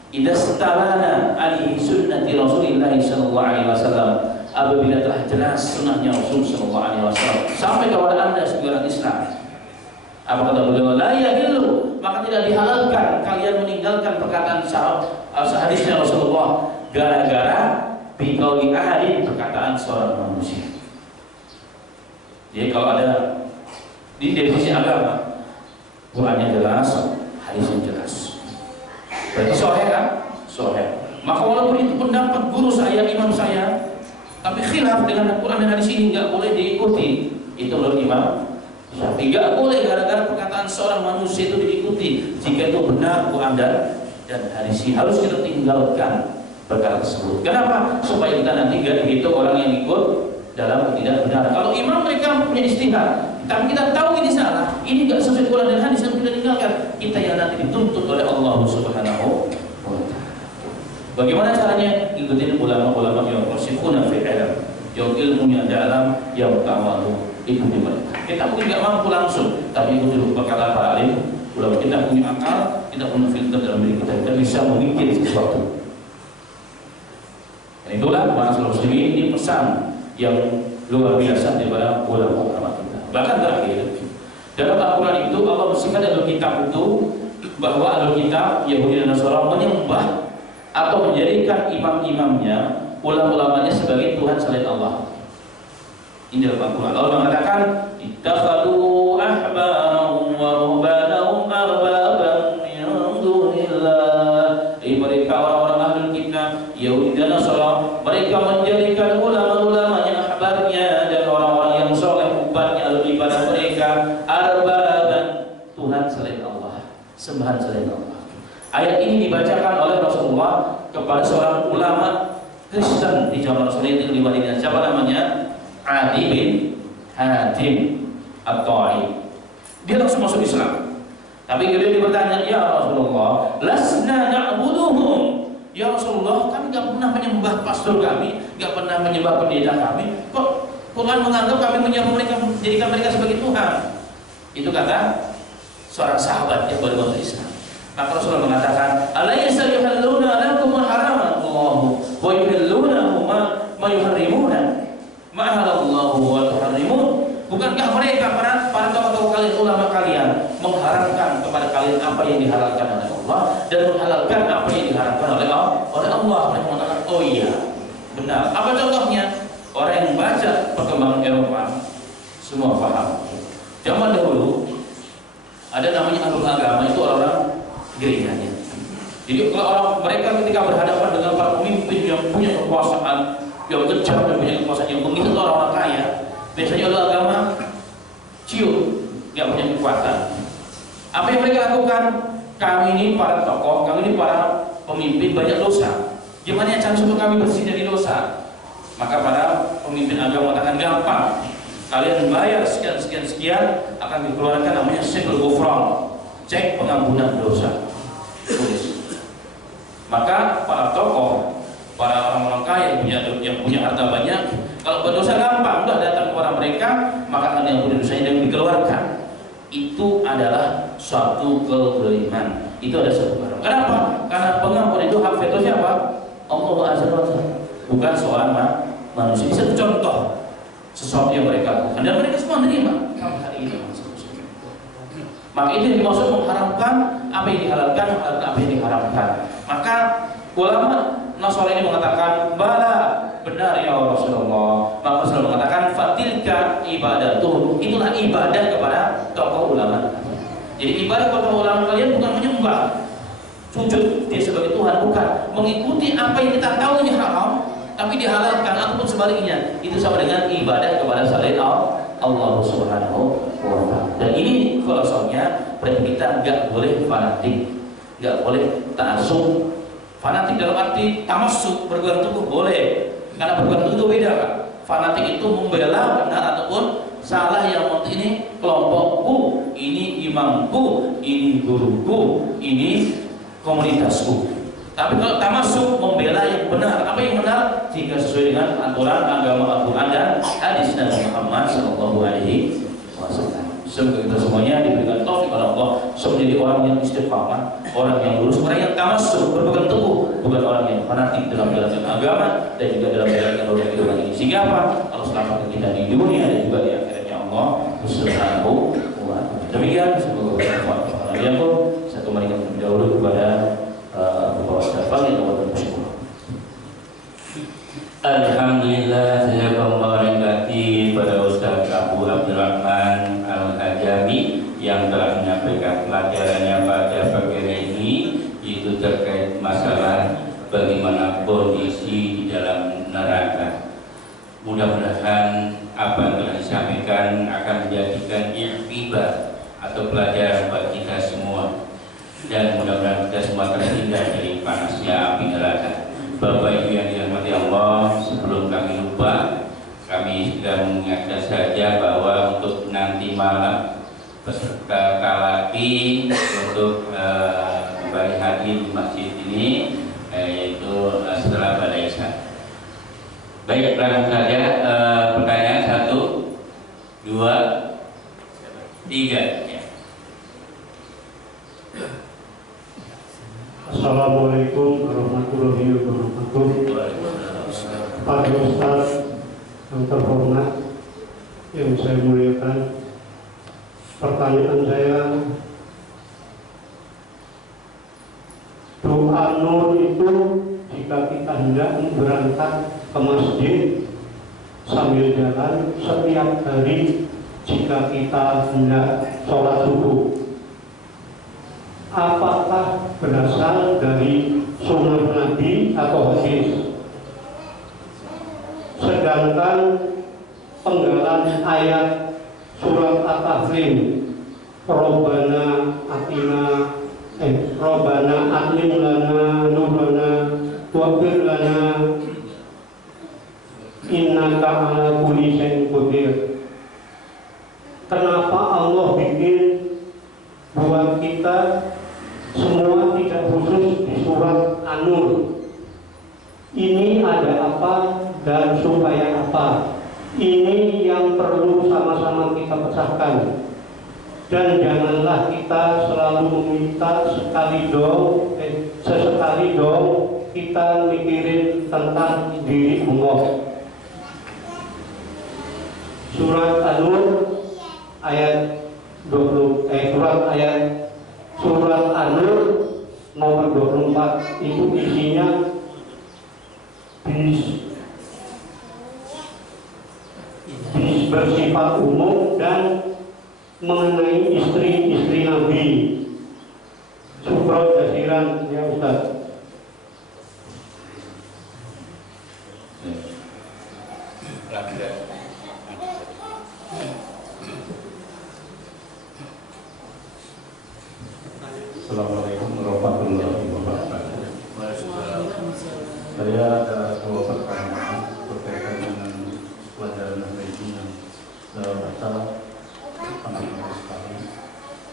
Idza istalana alaihi sunnati Rasulillah sallallahu alaihi wasallam. Apabila telah jelas sunnahnya Rasul sallallahu alaihi wasallam sampai kepada Anda sebagai orang Islam. Apa kata beliau? La yahillu, maka tidak dihalalkan kalian meninggalkan perkataan sahadisnya Rasulullah gara-gara biqauli ahadin, perkataan seorang manusia. Jadi kalau ada di definisi agama, Qurannya jelas, hadisnya jelas, berarti sahih kan? Sahih. Maka walaupun itu pendapat guru saya, imam saya, tapi khilaf dengan Quran dan hadis ini nggak boleh diikuti. Itu menurut Imam Syafi'i. Nggak boleh gara-gara perkataan seorang manusia itu diikuti. Jika itu benar Quran dan hadis, harus kita tinggalkan perkara tersebut. Kenapa? Supaya kita nanti gak dihitung orang yang ikut dalam tidak benar. Kalau imam mereka punya istihad, tapi kita tahu ini salah, ini gak sesuai Quran dan hadis, yang kita tinggalkan, kita yang nanti dituntut oleh Allah Subhanahu wa Ta'ala. Bagaimana caranya? Ikutin ulama-ulama yang rasyifuna fil ilm, yang ilmunya dalam, yang tawadhu. Ikuti mereka. Kita mungkin gak mampu langsung, tapi ikuti perkataan para alim. Ulama kita punya akal, kita punya filter dalam diri kita bisa memikir sesuatu. Dan itulah ma'asyiral muslimin, ini pesan yang luar biasa daripada ulama kita. Bahkan terakhir dalam Al-Quran itu Allah bersihkan dalam kitab itu bahwa Ahlul Kitab, Yahudi dan Nasrani menyembah atau menjadikan imam-imamnya, ulama-ulamanya sebagai Tuhan selain Allah. Ini dalam Al-Quran. Allah mengatakan, ittakhadhu ahbarahum wa ruhbanahum arbaban min dunillah. Mereka orang-orang Ahlul Kitab, Yahudi dan Nasrani, mereka menjadikan ulama-ulamanya, ahbarnya dan orang-orang yang soleh, ubatnya, ahli ibadah mereka, arbaban, Tuhan selain Allah, sembahan selain Allah. Ayat ini dibacakan oleh Rasulullah kepada seorang ulama Kristen di zaman Rasulullah itu di Madinah. Siapa namanya? Adi bin Hatim At-Ta'i. Dia langsung masuk Islam. Tapi kemudian dia bertanya, ya Rasulullah, lasna na'buduhum. Ya Rasulullah, kami gak pernah menyembah pastor kami, gak pernah menyembah pendeta kami. Kok Quran menganggap kami menyembah mereka, menjadikan mereka sebagai Tuhan? Itu kata seorang sahabat yang baru masuk Islam. Maka Rasulullah mengatakan, alaysa yuhalluna lakum ma harama Allah wa yuhalluna ma yuharrimuna ma halallahu wa tuharrimun. Bukankah mereka para tokoh kalian, ulama kalian, mengharamkan kepada kalian apa yang dihalalkan oleh Allah dan menghalalkan apa yang diharamkan oleh Allah? Mereka mengatakan, oh iya, benar. Apa contohnya? Orang yang baca perkembangan Eropa semua paham. Zaman dahulu ada namanya ahlul agama, itu orang-orang gerejanya. Jadi kalau orang mereka ketika berhadapan dengan para pemimpin yang punya kekuasaan, yang kejam dan punya kekuasaan yang begitu, orang-orang kaya, biasanya ahlul agama ciut, nggak punya kekuatan. Apa yang mereka lakukan? Kami ini para tokoh, kami ini para pemimpin banyak dosa. Gimana cara supaya kami bersih dari dosa? Maka para pemimpin agama mengatakan gampang. Kalian bayar sekian akan dikeluarkan namanya cek ghufran, cek pengampunan dosa. Tulis. Maka para tokoh, para orang-orang kaya yang punya harta banyak, kalau berdosa gampang, udah datang kepada mereka, maka akan diampuni dosanya dan dikeluarkan. Itu adalah suatu kezaliman. Itu ada satu barang. Kenapa? Karena pengampunan itu hak veto siapa? Allah Azza wa Jalla. Bukan seorang manusia. Bisa contoh sesuatu yang mereka lakukan dan mereka semua menerima sampai hari ini. Maka itu yang dimaksud mengharamkan apa yang dihalalkan, menghalalkan apa yang diharamkan. Maka ulama Nasrani ini mengatakan, bala, benar ya Rasulullah. Maka Rasulullah mengatakan, fatilka ibadatuh, itulah ibadah kepada tokoh ulama. Jadi ibadah kepada ulama kalian bukan menyembah, sujud dia sebagai Tuhan, bukan mengikuti apa yang kita tahu ini haram tapi dihalalkan, ataupun sebaliknya. Itu sama dengan ibadah kepada selain Allah Subhanahu wa ta'ala. Dan ini filosofinya, berarti kita nggak boleh fanatik, nggak boleh ta'assub. Fanatik dalam arti tamassuk, berpegang teguh boleh, karena berpegang teguh itu beda, Pak. Fanatik itu membela benar ataupun salah, yang penting ini kelompokku, ini imamku, ini guruku, ini komunitasku. Tapi kalau tamasuk, membela yang benar. Apa yang benar? Jika sesuai dengan aturan agama Al-Quran dan hadis Nabi Muhammad Sallallahu Alaihi Wasallam. Semoga kita semuanya diberikan taufik oleh Allah, menjadi orang yang istiqamah, orang yang lurus, orang yang tamasuk, berpegang teguh, bukan orang yang fanatik dalam menjalankan agama dan juga dalam menjalankan roda kehidupan ini. Sehingga apa? Allah selamatkan kita di dunia dan juga di akhiratnya Allah Subhanahu wa ta'ala. Demikian, semoga bermanfaat. Saya kembalikan terlebih dahulu kepada Alhamdulillah, saya memberkati pada Ustaz Abu Abdurrahman Al-Hajami yang telah menyampaikan pelajarannya pada pagi hari ini, itu terkait masalah bagaimana kondisi di dalam neraka. Mudah-mudahan apa yang telah disampaikan akan menjadikan iktibar atau pelajaran bagi kita semua, dan mudah-mudahan kita semua terhindar dari panasnya api neraka. Bapak Ibu yang dirahmati Allah, sebelum kami lupa, kami sudah mengingatkan saja bahwa untuk nanti malam peserta kalaki untuk kembali hadir di masjid ini, yaitu setelah pada Isya. Baik, langsung saja pertanyaan 1, 2, 3. Assalamualaikum warahmatullahi wabarakatuh. Pak Ustaz yang terhormat, yang saya muliakan, pertanyaan saya Doa nur itu jika kita hendak berangkat ke masjid sambil jalan setiap hari jika kita hendak sholat subuh. Apakah berasal dari sunnah Nabi atau hadis? Sedangkan penggalan ayat surat At-Tahrim, Robbana atlim lana nurana waghfir lana innaka ala kulli syai'in qadir. Kenapa Allah bikin buat kita semua tidak khusus di surat An-Nur? Ini ada apa dan supaya apa? Ini yang perlu sama-sama kita pecahkan. Dan janganlah kita selalu meminta sesekali dong kita mikirin tentang diri Allah. Surat An-Nur ayat 20 surat An-Nur nomor 24 itu isinya bersifat umum dan mengenai istri-istri Nabi. Syukron jasiran ya Ustaz. Assalamualaikum warahmatullahi wabarakatuh. Saya ada dua pertanyaan berkaitan dengan pelajaran hari yang baca penting sekali.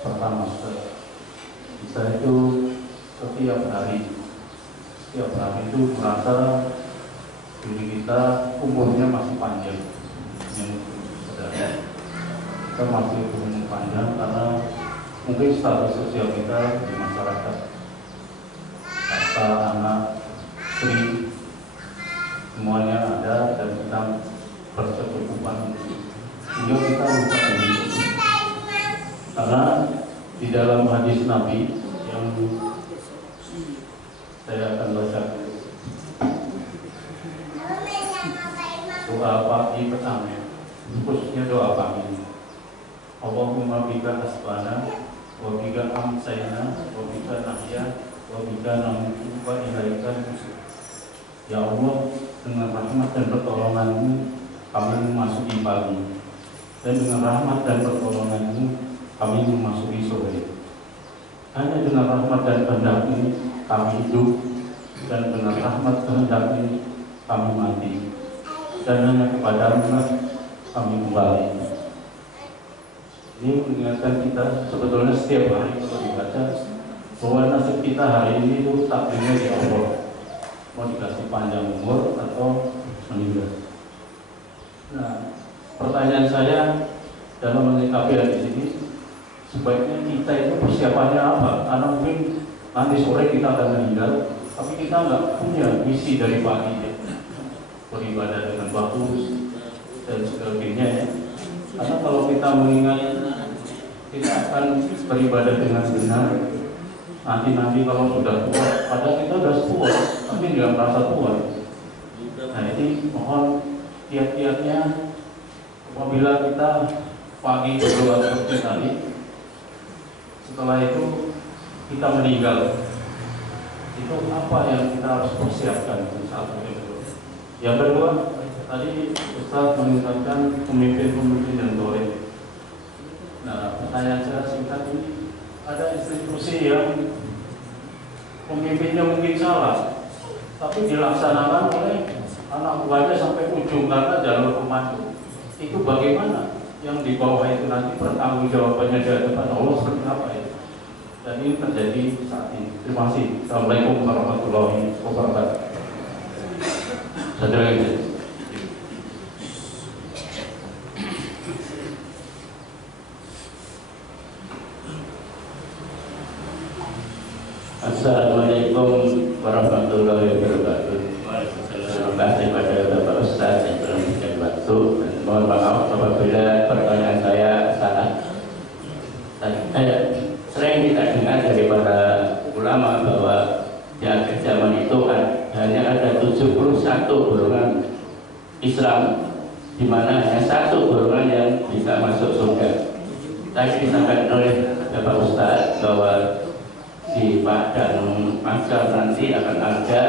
Pertama, saya itu setiap hari itu merasa diri kita umurnya masih panjang. Kita masih umur panjang karena mungkin status sosial kita di masyarakat, harta, anak, istri, semuanya ada dan sedang berkecukupan, sehingga kita lupa diri. Karena di dalam hadis Nabi yang saya akan baca, doa pagi pertama, khususnya doa pagi, Allahumma bika asbana wa bika amsayna wa bika nahya wa bika namutu wa ilaika nusur. Ya Allah, dengan rahmat dan pertolongan-Mu kami memasuki pagi, dan dengan rahmat dan pertolongan-Mu kami memasuki sore. Hanya dengan rahmat dan kehendak-Mu kami hidup, dan dengan rahmat kehendak-Mu kami mati, dan hanya kepada-Mu kami kembali. Ini mengingatkan kita sebetulnya setiap hari kalau dibaca bahwa nasib kita hari ini itu takdirnya di Allah, mau dikasih panjang umur atau meninggal. Nah, pertanyaan saya dalam menyikapi hadis ini, sebaiknya kita itu persiapannya apa? Karena mungkin nanti sore kita akan meninggal, tapi kita nggak punya misi dari pagi, beribadah dengan bagus dan sebagainya ya. Karena kalau kita mengingat kita akan beribadah dengan benar, nanti kalau sudah tua, padahal kita sudah tua, tapi nggak merasa tua. Nah ini mohon kiat-kiatnya apabila kita pagi berdoa seperti tadi, setelah itu kita meninggal, itu apa yang kita harus persiapkan saat itu. Yang kedua, tadi Ustaz mengingatkan pemimpin-pemimpin yang boleh. Nah, pertanyaan saya singkat ini, ada institusi yang pemimpinnya mungkin salah, tapi dilaksanakan oleh anak buahnya sampai ujung karena jalur pemandu. Itu bagaimana? Yang di bawah itu nanti pertanggungjawabannya di hadapan Allah seperti apa ya? Dan ini terjadi saat ini. Terima kasih. Assalamualaikum warahmatullahi wabarakatuh. Saudara ini. Assalamualaikum warahmatullahi wabarakatuh. Terima kasih pada Bapak Ustaz yang telah memberikan waktu, dan mohon maaf apabila pertanyaan saya salah. Sering kita dengar dari para ulama bahwa Di akhir zaman itu hanya ada 71 golongan Islam, di mana hanya satu golongan yang bisa masuk surga. Tadi disampaikan oleh Bapak Ustaz bahwa di Padang Masa nanti akan ada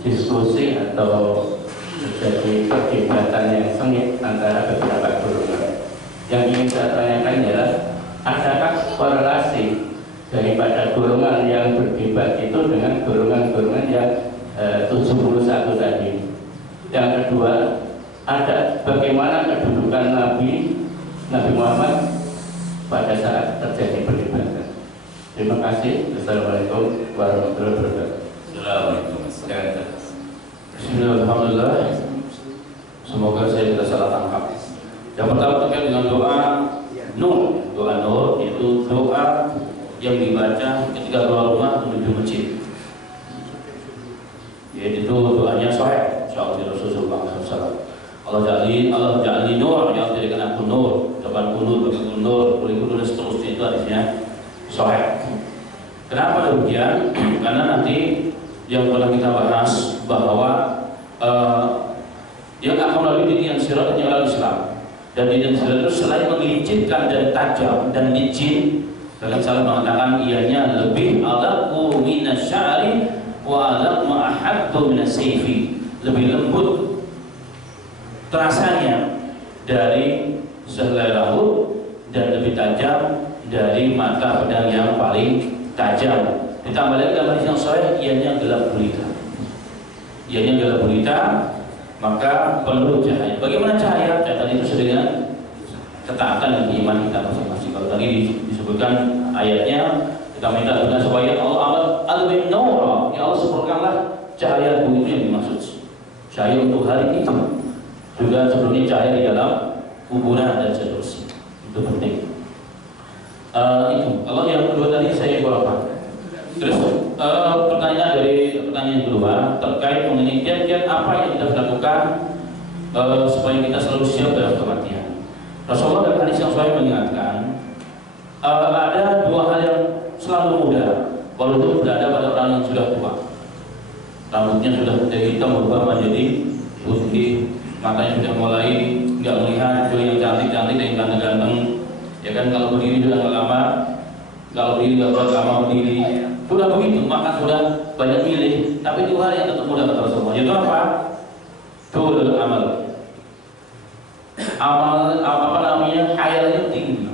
diskusi atau terjadi perdebatan yang sengit antara beberapa golongan. Yang ingin saya tanyakan adalah, adakah korelasi daripada golongan yang berdebat itu dengan golongan-golongan yang 71 tadi? Yang kedua, ada bagaimana kedudukan Nabi Muhammad pada saat terjadi perdebatan. Terima kasih. Assalamualaikum warahmatullahi wabarakatuh. Assalamualaikum. Bismillahirrahmanirrahim. Semoga saya tidak salah tangkap. Yang pertama terkait dengan doa Nur. Doa Nur itu doa yang dibaca ketika keluar rumah menuju masjid. Yaitu doanya sahih. Insyaallah Rasulullah SAW. Allah ja'ali nur, yang jadikan aku nur, depanku nur, belakangku nur, kuliku nur, dan seterusnya. Itu artinya sahih. Kenapa demikian? Karena nanti yang pernah kita bahas bahwa yang akan melalui titian sirat hanyalah Islam. Dan titian sirat itu selain mengelincirkan dan tajam dan licin, dalam salah mengatakan ianya lebih alaqu minasy'ari wa alaq ma'ahaddu minasayfi, lebih lembut terasanya dari sehelai rambut dan lebih tajam dari mata pedang yang paling tajam. Ditambah lagi dalam hadis yang sahih, ianya gelap gulita. Ianya gelap gulita, maka perlu cahaya. Bagaimana cahaya? Tadi itu dengan ketaatan dan iman kita masing-masing. Kalau tadi disebutkan ayatnya, kita minta dengan supaya Allah al-bin nur, ya Allah sempurnakanlah cahaya itu yang dimaksud. Cahaya untuk hari itu. Juga sebelumnya cahaya di dalam kuburan dan seterusnya. Itu penting. Itu. Kalau yang kedua tadi saya lupa. Terus pertanyaan kedua terkait mengenai kiat-kiat apa yang kita lakukan supaya kita selalu siap dalam kematian. Rasulullah dalam hadis yang sahih mengingatkan ada dua hal yang selalu mudah, walaupun berada pada orang yang sudah tua. Rambutnya sudah dari hitam berubah menjadi putih, matanya sudah mulai nggak melihat, juga yang cantik-cantik dan yang ganteng-ganteng. Ya kan, kalau berdiri sudah nggak lama, kalau berdiri nggak kuat lama berdiri. Sudah begitu, maka sudah banyak milih. Tapi dua hal yang tetap mudah kata Rasulullah. Itu apa? Tulul amal. Apa namanya? Hayalnya tinggi.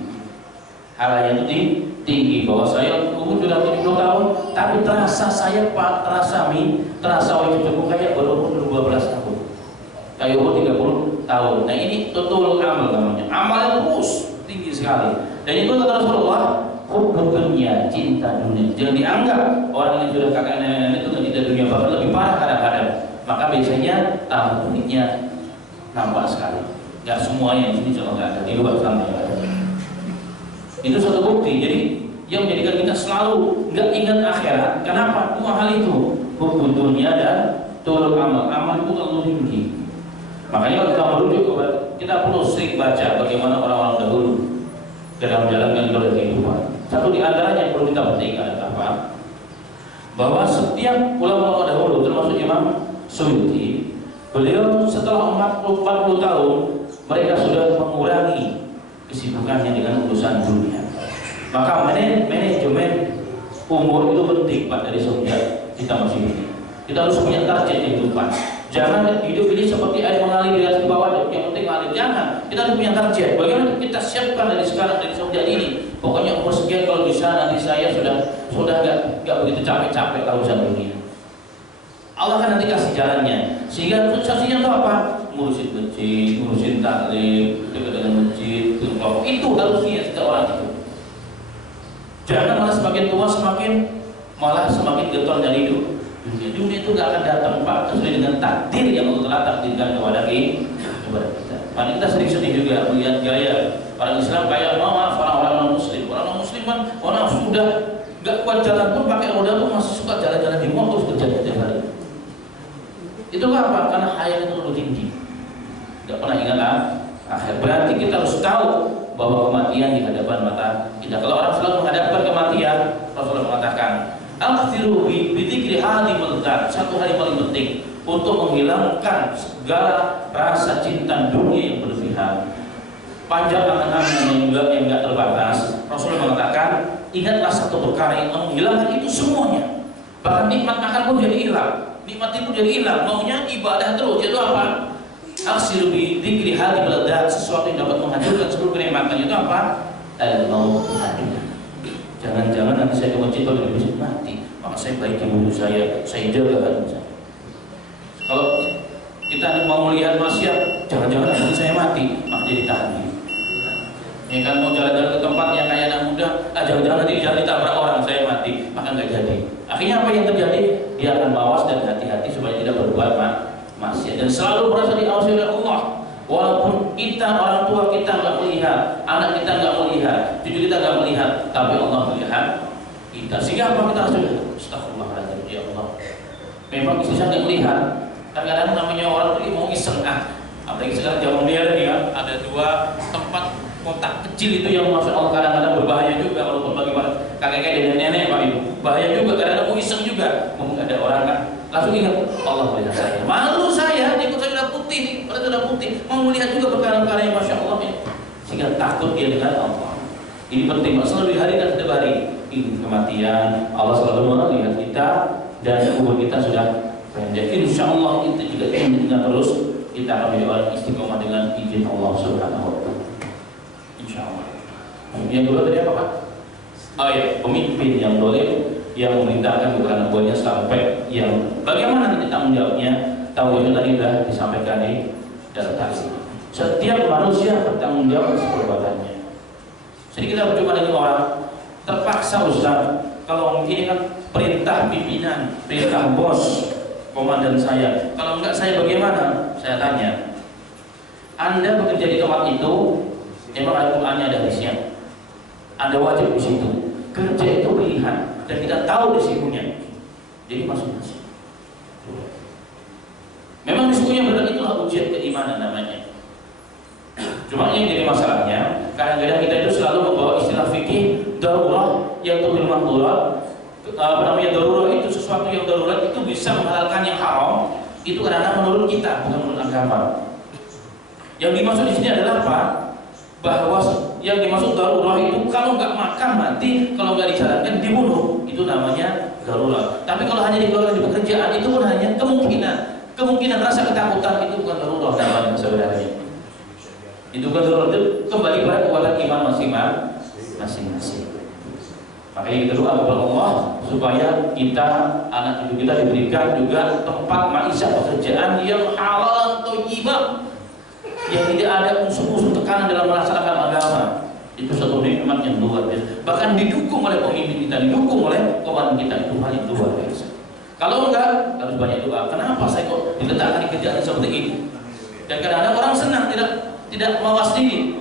Hayalnya itu tinggi. Bahwa saya umur sudah 70 tahun, tapi terasa saya terasa cukup kayak baru umur 12 tahun. Kayak umur 30 tahun. Nah ini tulul amal namanya. Amalnya terus tinggi sekali. Dan itu kata Rasulullah, hubbud dunya, cinta dunia. Jangan dianggap orang yang sudah kakek nenek itu cinta dunia, bahkan lebih parah kadang-kadang. Maka biasanya tamu uniknya nampak sekali. Gak semuanya di sini cuma nggak ada, di luar sana yang ada. Itu suatu bukti. Jadi yang menjadikan kita selalu nggak ingat akhirat. Kenapa? Dua hal itu, hubbud dunya dan tulul amal. Amal itu terlalu tinggi. Makanya kalau kita merujuk kepada, kita perlu sering baca bagaimana orang-orang dahulu dalam menjalankan ibadah kehidupan. Satu di antaranya yang perlu kita perhatikan adalah apa? Bahwa setiap ulama dahulu, termasuk Imam Suyuti, beliau setelah 40 tahun mereka sudah mengurangi kesibukannya dengan urusan dunia. Maka manajemen umur itu penting Pak, dari semenjak kita masih hidup. Kita harus punya target kehidupan. Jangan hidup ini seperti air mengalir di atas bawah, yang penting mengalir. Jangan. Kita harus punya target. Bagaimana kita siapkan dari sekarang, dari semenjak ini. Pokoknya umur sekian kalau bisa nanti saya sudah nggak begitu capek-capek kalau urusan dunia. Allah kan nanti kasih jalannya. Sehingga sukses-nya itu apa? Ngurusin masjid, ngurusin taklim, dekat dengan masjid, kelompok. Itu harusnya setiap orang itu. Jangan malah semakin tua semakin getol dari hidup. Dunia itu nggak akan datang Pak, sesuai dengan takdir yang Allah telah takdirkan kepada kita. Padahal kita sering sedih juga melihat gaya orang Islam kayak maaf orang Muslim. Orang Muslim kan orang sudah nggak kuat jalan pun pakai roda pun masih suka jalan-jalan di mall terus kerja setiap hari. Itu apa? Karena hayal itu terlalu tinggi. Nggak pernah ingat akhir. Berarti kita harus tahu bahwa kematian di hadapan mata kita. Kalau orang selalu menghadapkan kematian, Rasulullah mengatakan, "Akthiru bi dzikri satu hal yang paling penting untuk menghilangkan segala rasa cinta dunia yang berlebihan, panjang angan-angan yang enggak terbatas. Rasulullah mengatakan, ingatlah satu perkara yang menghilangkan itu semuanya. Bahkan nikmat makan pun jadi hilang, nikmat itu jadi hilang. Maunya ibadah terus, itu apa? Aksiru bi dzikri hadhihi baladat, sesuatu yang dapat menghancurkan seluruh kenikmatan. Itu apa? Al-maut. Jangan-jangan nanti saya ke masjid kalau bisa mati, maka saya baiki wudhu saya jaga hati saya. Kalau kita mau melihat maksiat, jangan-jangan nanti saya mati, maka jadi tahan. Ya kan, mau jalan-jalan ke tempat yang kayak anak muda, jangan-jangan nanti jalan ditabrak orang, saya mati, maka nggak jadi. Akhirnya apa yang terjadi? Dia akan mawas dan hati-hati supaya tidak berbuat maksiat dan selalu merasa diawasi oleh Allah. Walaupun kita, orang tua kita nggak melihat, anak kita nggak melihat, cucu kita nggak melihat, tapi Allah melihat kita. Sehingga apa kita harus astagfirullahaladzim, ya Allah. Memang istri saya nggak melihat. Kadang-kadang namanya orang itu mau iseng, apalagi sekarang zaman dia kan ada 2 tempat kotak kecil itu yang masuk Allah kadang-kadang berbahaya juga walaupun bagi kakek-kakek dan nenek Pak Ibu. Bahaya juga, kadang-kadang mau iseng juga. Mungkin ada orang kan langsung ingat Allah melihat saya. Malu saya, ikut saya sudah putih, pada sudah putih. Mau melihat juga perkara-perkara yang Masya Allah ya. Sehingga takut dia dengan Allah. Ini penting, selalu di hari dan setiap hari. Ini kematian, Allah selalu melihat kita dan kubur kita sudah pendek. Insya Allah itu juga kita terus kita akan menjadi orang istiqomah dengan izin Allah Subhanahu wa Ta'ala. Insya Allah. Yang kedua tadi apa Pak? Oh ya, pemimpin yang boleh yang memerintahkan bukan buahnya sampai yang bagaimana nanti tanggung jawabnya? Tanggung jawabnya tadi sudah disampaikan di dalam taksi. Setiap manusia bertanggung jawab atas perbuatannya. Jadi kita berjumpa dengan orang terpaksa Ustaz, kalau ini kan perintah pimpinan, perintah bos, komandan saya. Kalau enggak saya bagaimana? Saya tanya. Anda bekerja di tempat itu, memang ada Qur'annya, ada hadisnya. Anda wajib di situ. Kerja itu pilihan dan kita tahu risikonya. Jadi masing-masing. Memang risikonya benar, itulah ujian keimanan namanya. Cuma yang jadi masalahnya, kadang-kadang kita itu selalu membawa istilah fikih darurah yang tuhil mahdurat. Apa namanya darurat itu sesuatu yang darurat itu bisa menghalalkan yang haram. Itu karena menurut kita, bukan menurut agama. Yang dimaksud di sini adalah apa? Bahwa yang dimaksud darurat itu kalau nggak makan mati, kalau nggak dijalankan dibunuh, itu namanya darurat. Tapi kalau hanya dikeluarkan di pekerjaan itu pun hanya kemungkinan rasa ketakutan, itu bukan darurat namanya sebenarnya. Itu bukan darurat, itu kembali pada kekuatan iman masing-masing. Makanya kita doa kepada Allah supaya kita, anak cucu kita diberikan juga tempat maisha pekerjaan yang halal atau thayyibah, yang tidak ada unsur-unsur tekanan dalam melaksanakan agama. Itu satu nikmat yang luar biasa. Bahkan didukung oleh pemimpin kita, didukung oleh komandan kita, itu hal yang luar biasa. Kalau enggak, harus banyak doa. Kenapa saya kok diletakkan di kerjaan seperti ini? Dan kadang-kadang orang senang tidak mawas diri.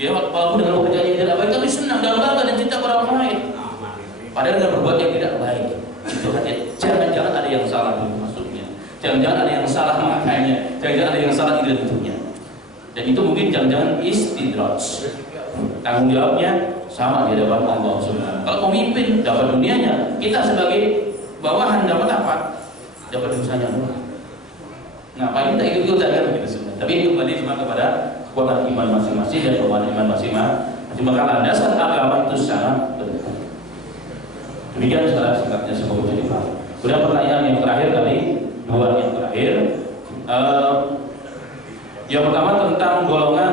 Ya, walaupun dengan pekerjaan yang tidak baik, tapi senang dan bangga dan cinta pada orang lain. Padahal dengan berbuat yang tidak baik. Itu hati. Jangan-jangan ada yang salah maksudnya. Jangan-jangan ada yang salah makanya. Jangan-jangan ada yang salah tentunya. Dan itu mungkin jangan-jangan istidraj. Tanggung jawabnya sama di hadapan Allah Subhanahu. Kalau pemimpin dapat dunianya, kita sebagai bawahan dapat apa? Dapat dosanya. Ngapain kita ikut-ikutan kan begitu sebenarnya. Tapi itu kembali cuma kepada kekuatan iman masing-masing dan kekuatan iman masing-masing. Maka landasan agama itu sangat benar. Demikian secara singkatnya semoga jadi paham. Kemudian pertanyaan yang terakhir tadi, 2 yang terakhir. Yang pertama tentang golongan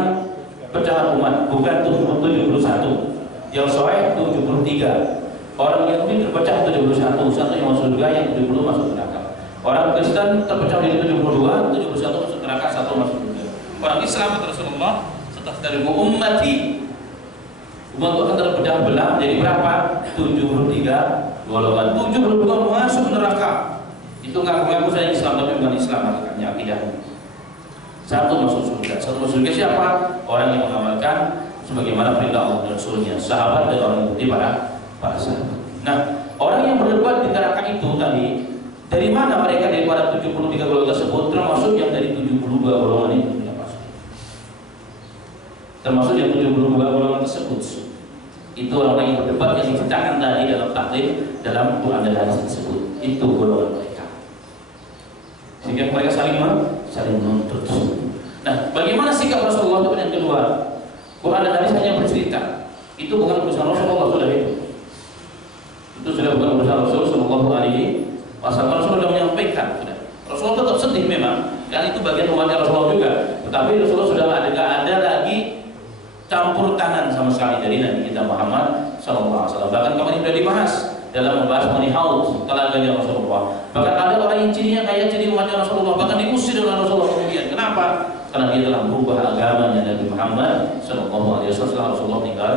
pecahan umat, bukan 71. Yang sahih 73. Orang Yahudi terpecah 71, satu yang masuk surga, yang 70 masuk neraka. Orang Kristen terpecah di 72, 71 masuk neraka, 1 masuk surga. Orang Islam Rasulullah setelah dari ummati, umat akan terpecah belah jadi berapa? 73 golongan. 72 masuk neraka. Itu ngaku-ngaku saya Islam tapi bukan Islam, makanya akidah. 1 masuk surga. 1 masuk surga siapa? Orang yang mengamalkan sebagaimana perintah Allah dan Rasulnya, sahabat dan orang bukti para sahabat. Nah, orang yang berdebat di neraka itu tadi, dari mana mereka daripada 73 golongan tersebut, termasuk yang dari 72 golongan itu tidak masuk. Termasuk yang 72 golongan tersebut. Itu orang yang berdebat yang diceritakan tadi dalam taklim, dalam Quran dan hadis tersebut. Itu golongan mereka. sehingga mereka saling menuntut. Nah, bagaimana sikap Rasulullah itu yang kedua? Quran dan hadis hanya bercerita. Itu bukan urusan Rasulullah, sudah itu sudah bukan urusan Rasul Sallallahu Alaihi Wasallam. Rasul sudah menyampaikan, sudah. Rasulullah tetap sedih memang, dan itu bagian umatnya Rasulullah juga. Tetapi Rasulullah sudah ada lagi campur tangan sama sekali dari Nabi kita Muhammad Sallallahu Alaihi Wasallam. Bahkan kemarin sudah dibahas dalam membahas mengenai haud telaganya Rasulullah. Bahkan ada orang yang cirinya kayak ciri umatnya Rasulullah, bahkan diusir oleh Rasulullah kemudian. Kenapa? Karena dia telah merubah agamanya Nabi Muhammad Sallallahu Alaihi Wasallam. Rasulullah meninggal.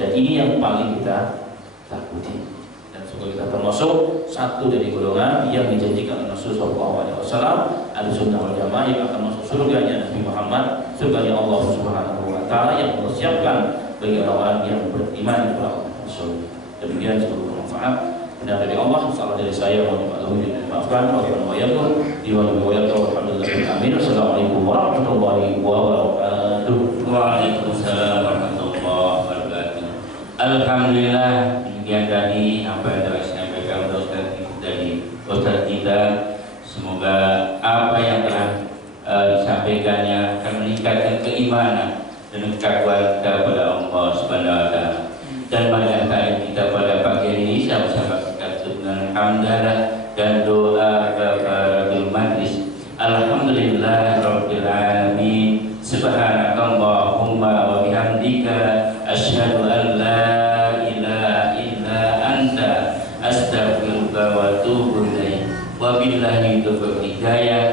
Dan ini yang paling kita takuti. Dan semoga kita termasuk satu dari golongan yang dijanjikan oleh Rasul Sallallahu Alaihi Wasallam, Ahlussunnah wal Jamaah yang akan masuk surganya Nabi Muhammad, surganya Allah Subhanahu Wa Taala yang mempersiapkan bagi orang-orang yang beriman kepada Rasul. Demikian semoga bermanfaat. Benar dari Allah, salah dari saya, mohon dimaafkan. Assalamualaikum warahmatullahi wabarakatuh. Waalaikumsalam warahmatullahi wabarakatuh. Alhamdulillah, demikian tadi apa yang telah disampaikan dari Ustaz kita. Semoga apa yang telah disampaikannya akan meningkatkan keimanan dan ketakwaan kepada Allah Subhanahu Wa Taala. Dan pada kita pada pagi ini sama-sama kita dengan hamdalah dan doa kafaratul majlis. Alhamdulillah rabbil alamin. Subhanakallahumma wa bihamdika asyhadu an la ilaha illa anta astaghfiruka wa atubu ilaik. Wabillahi taufiq hidayah.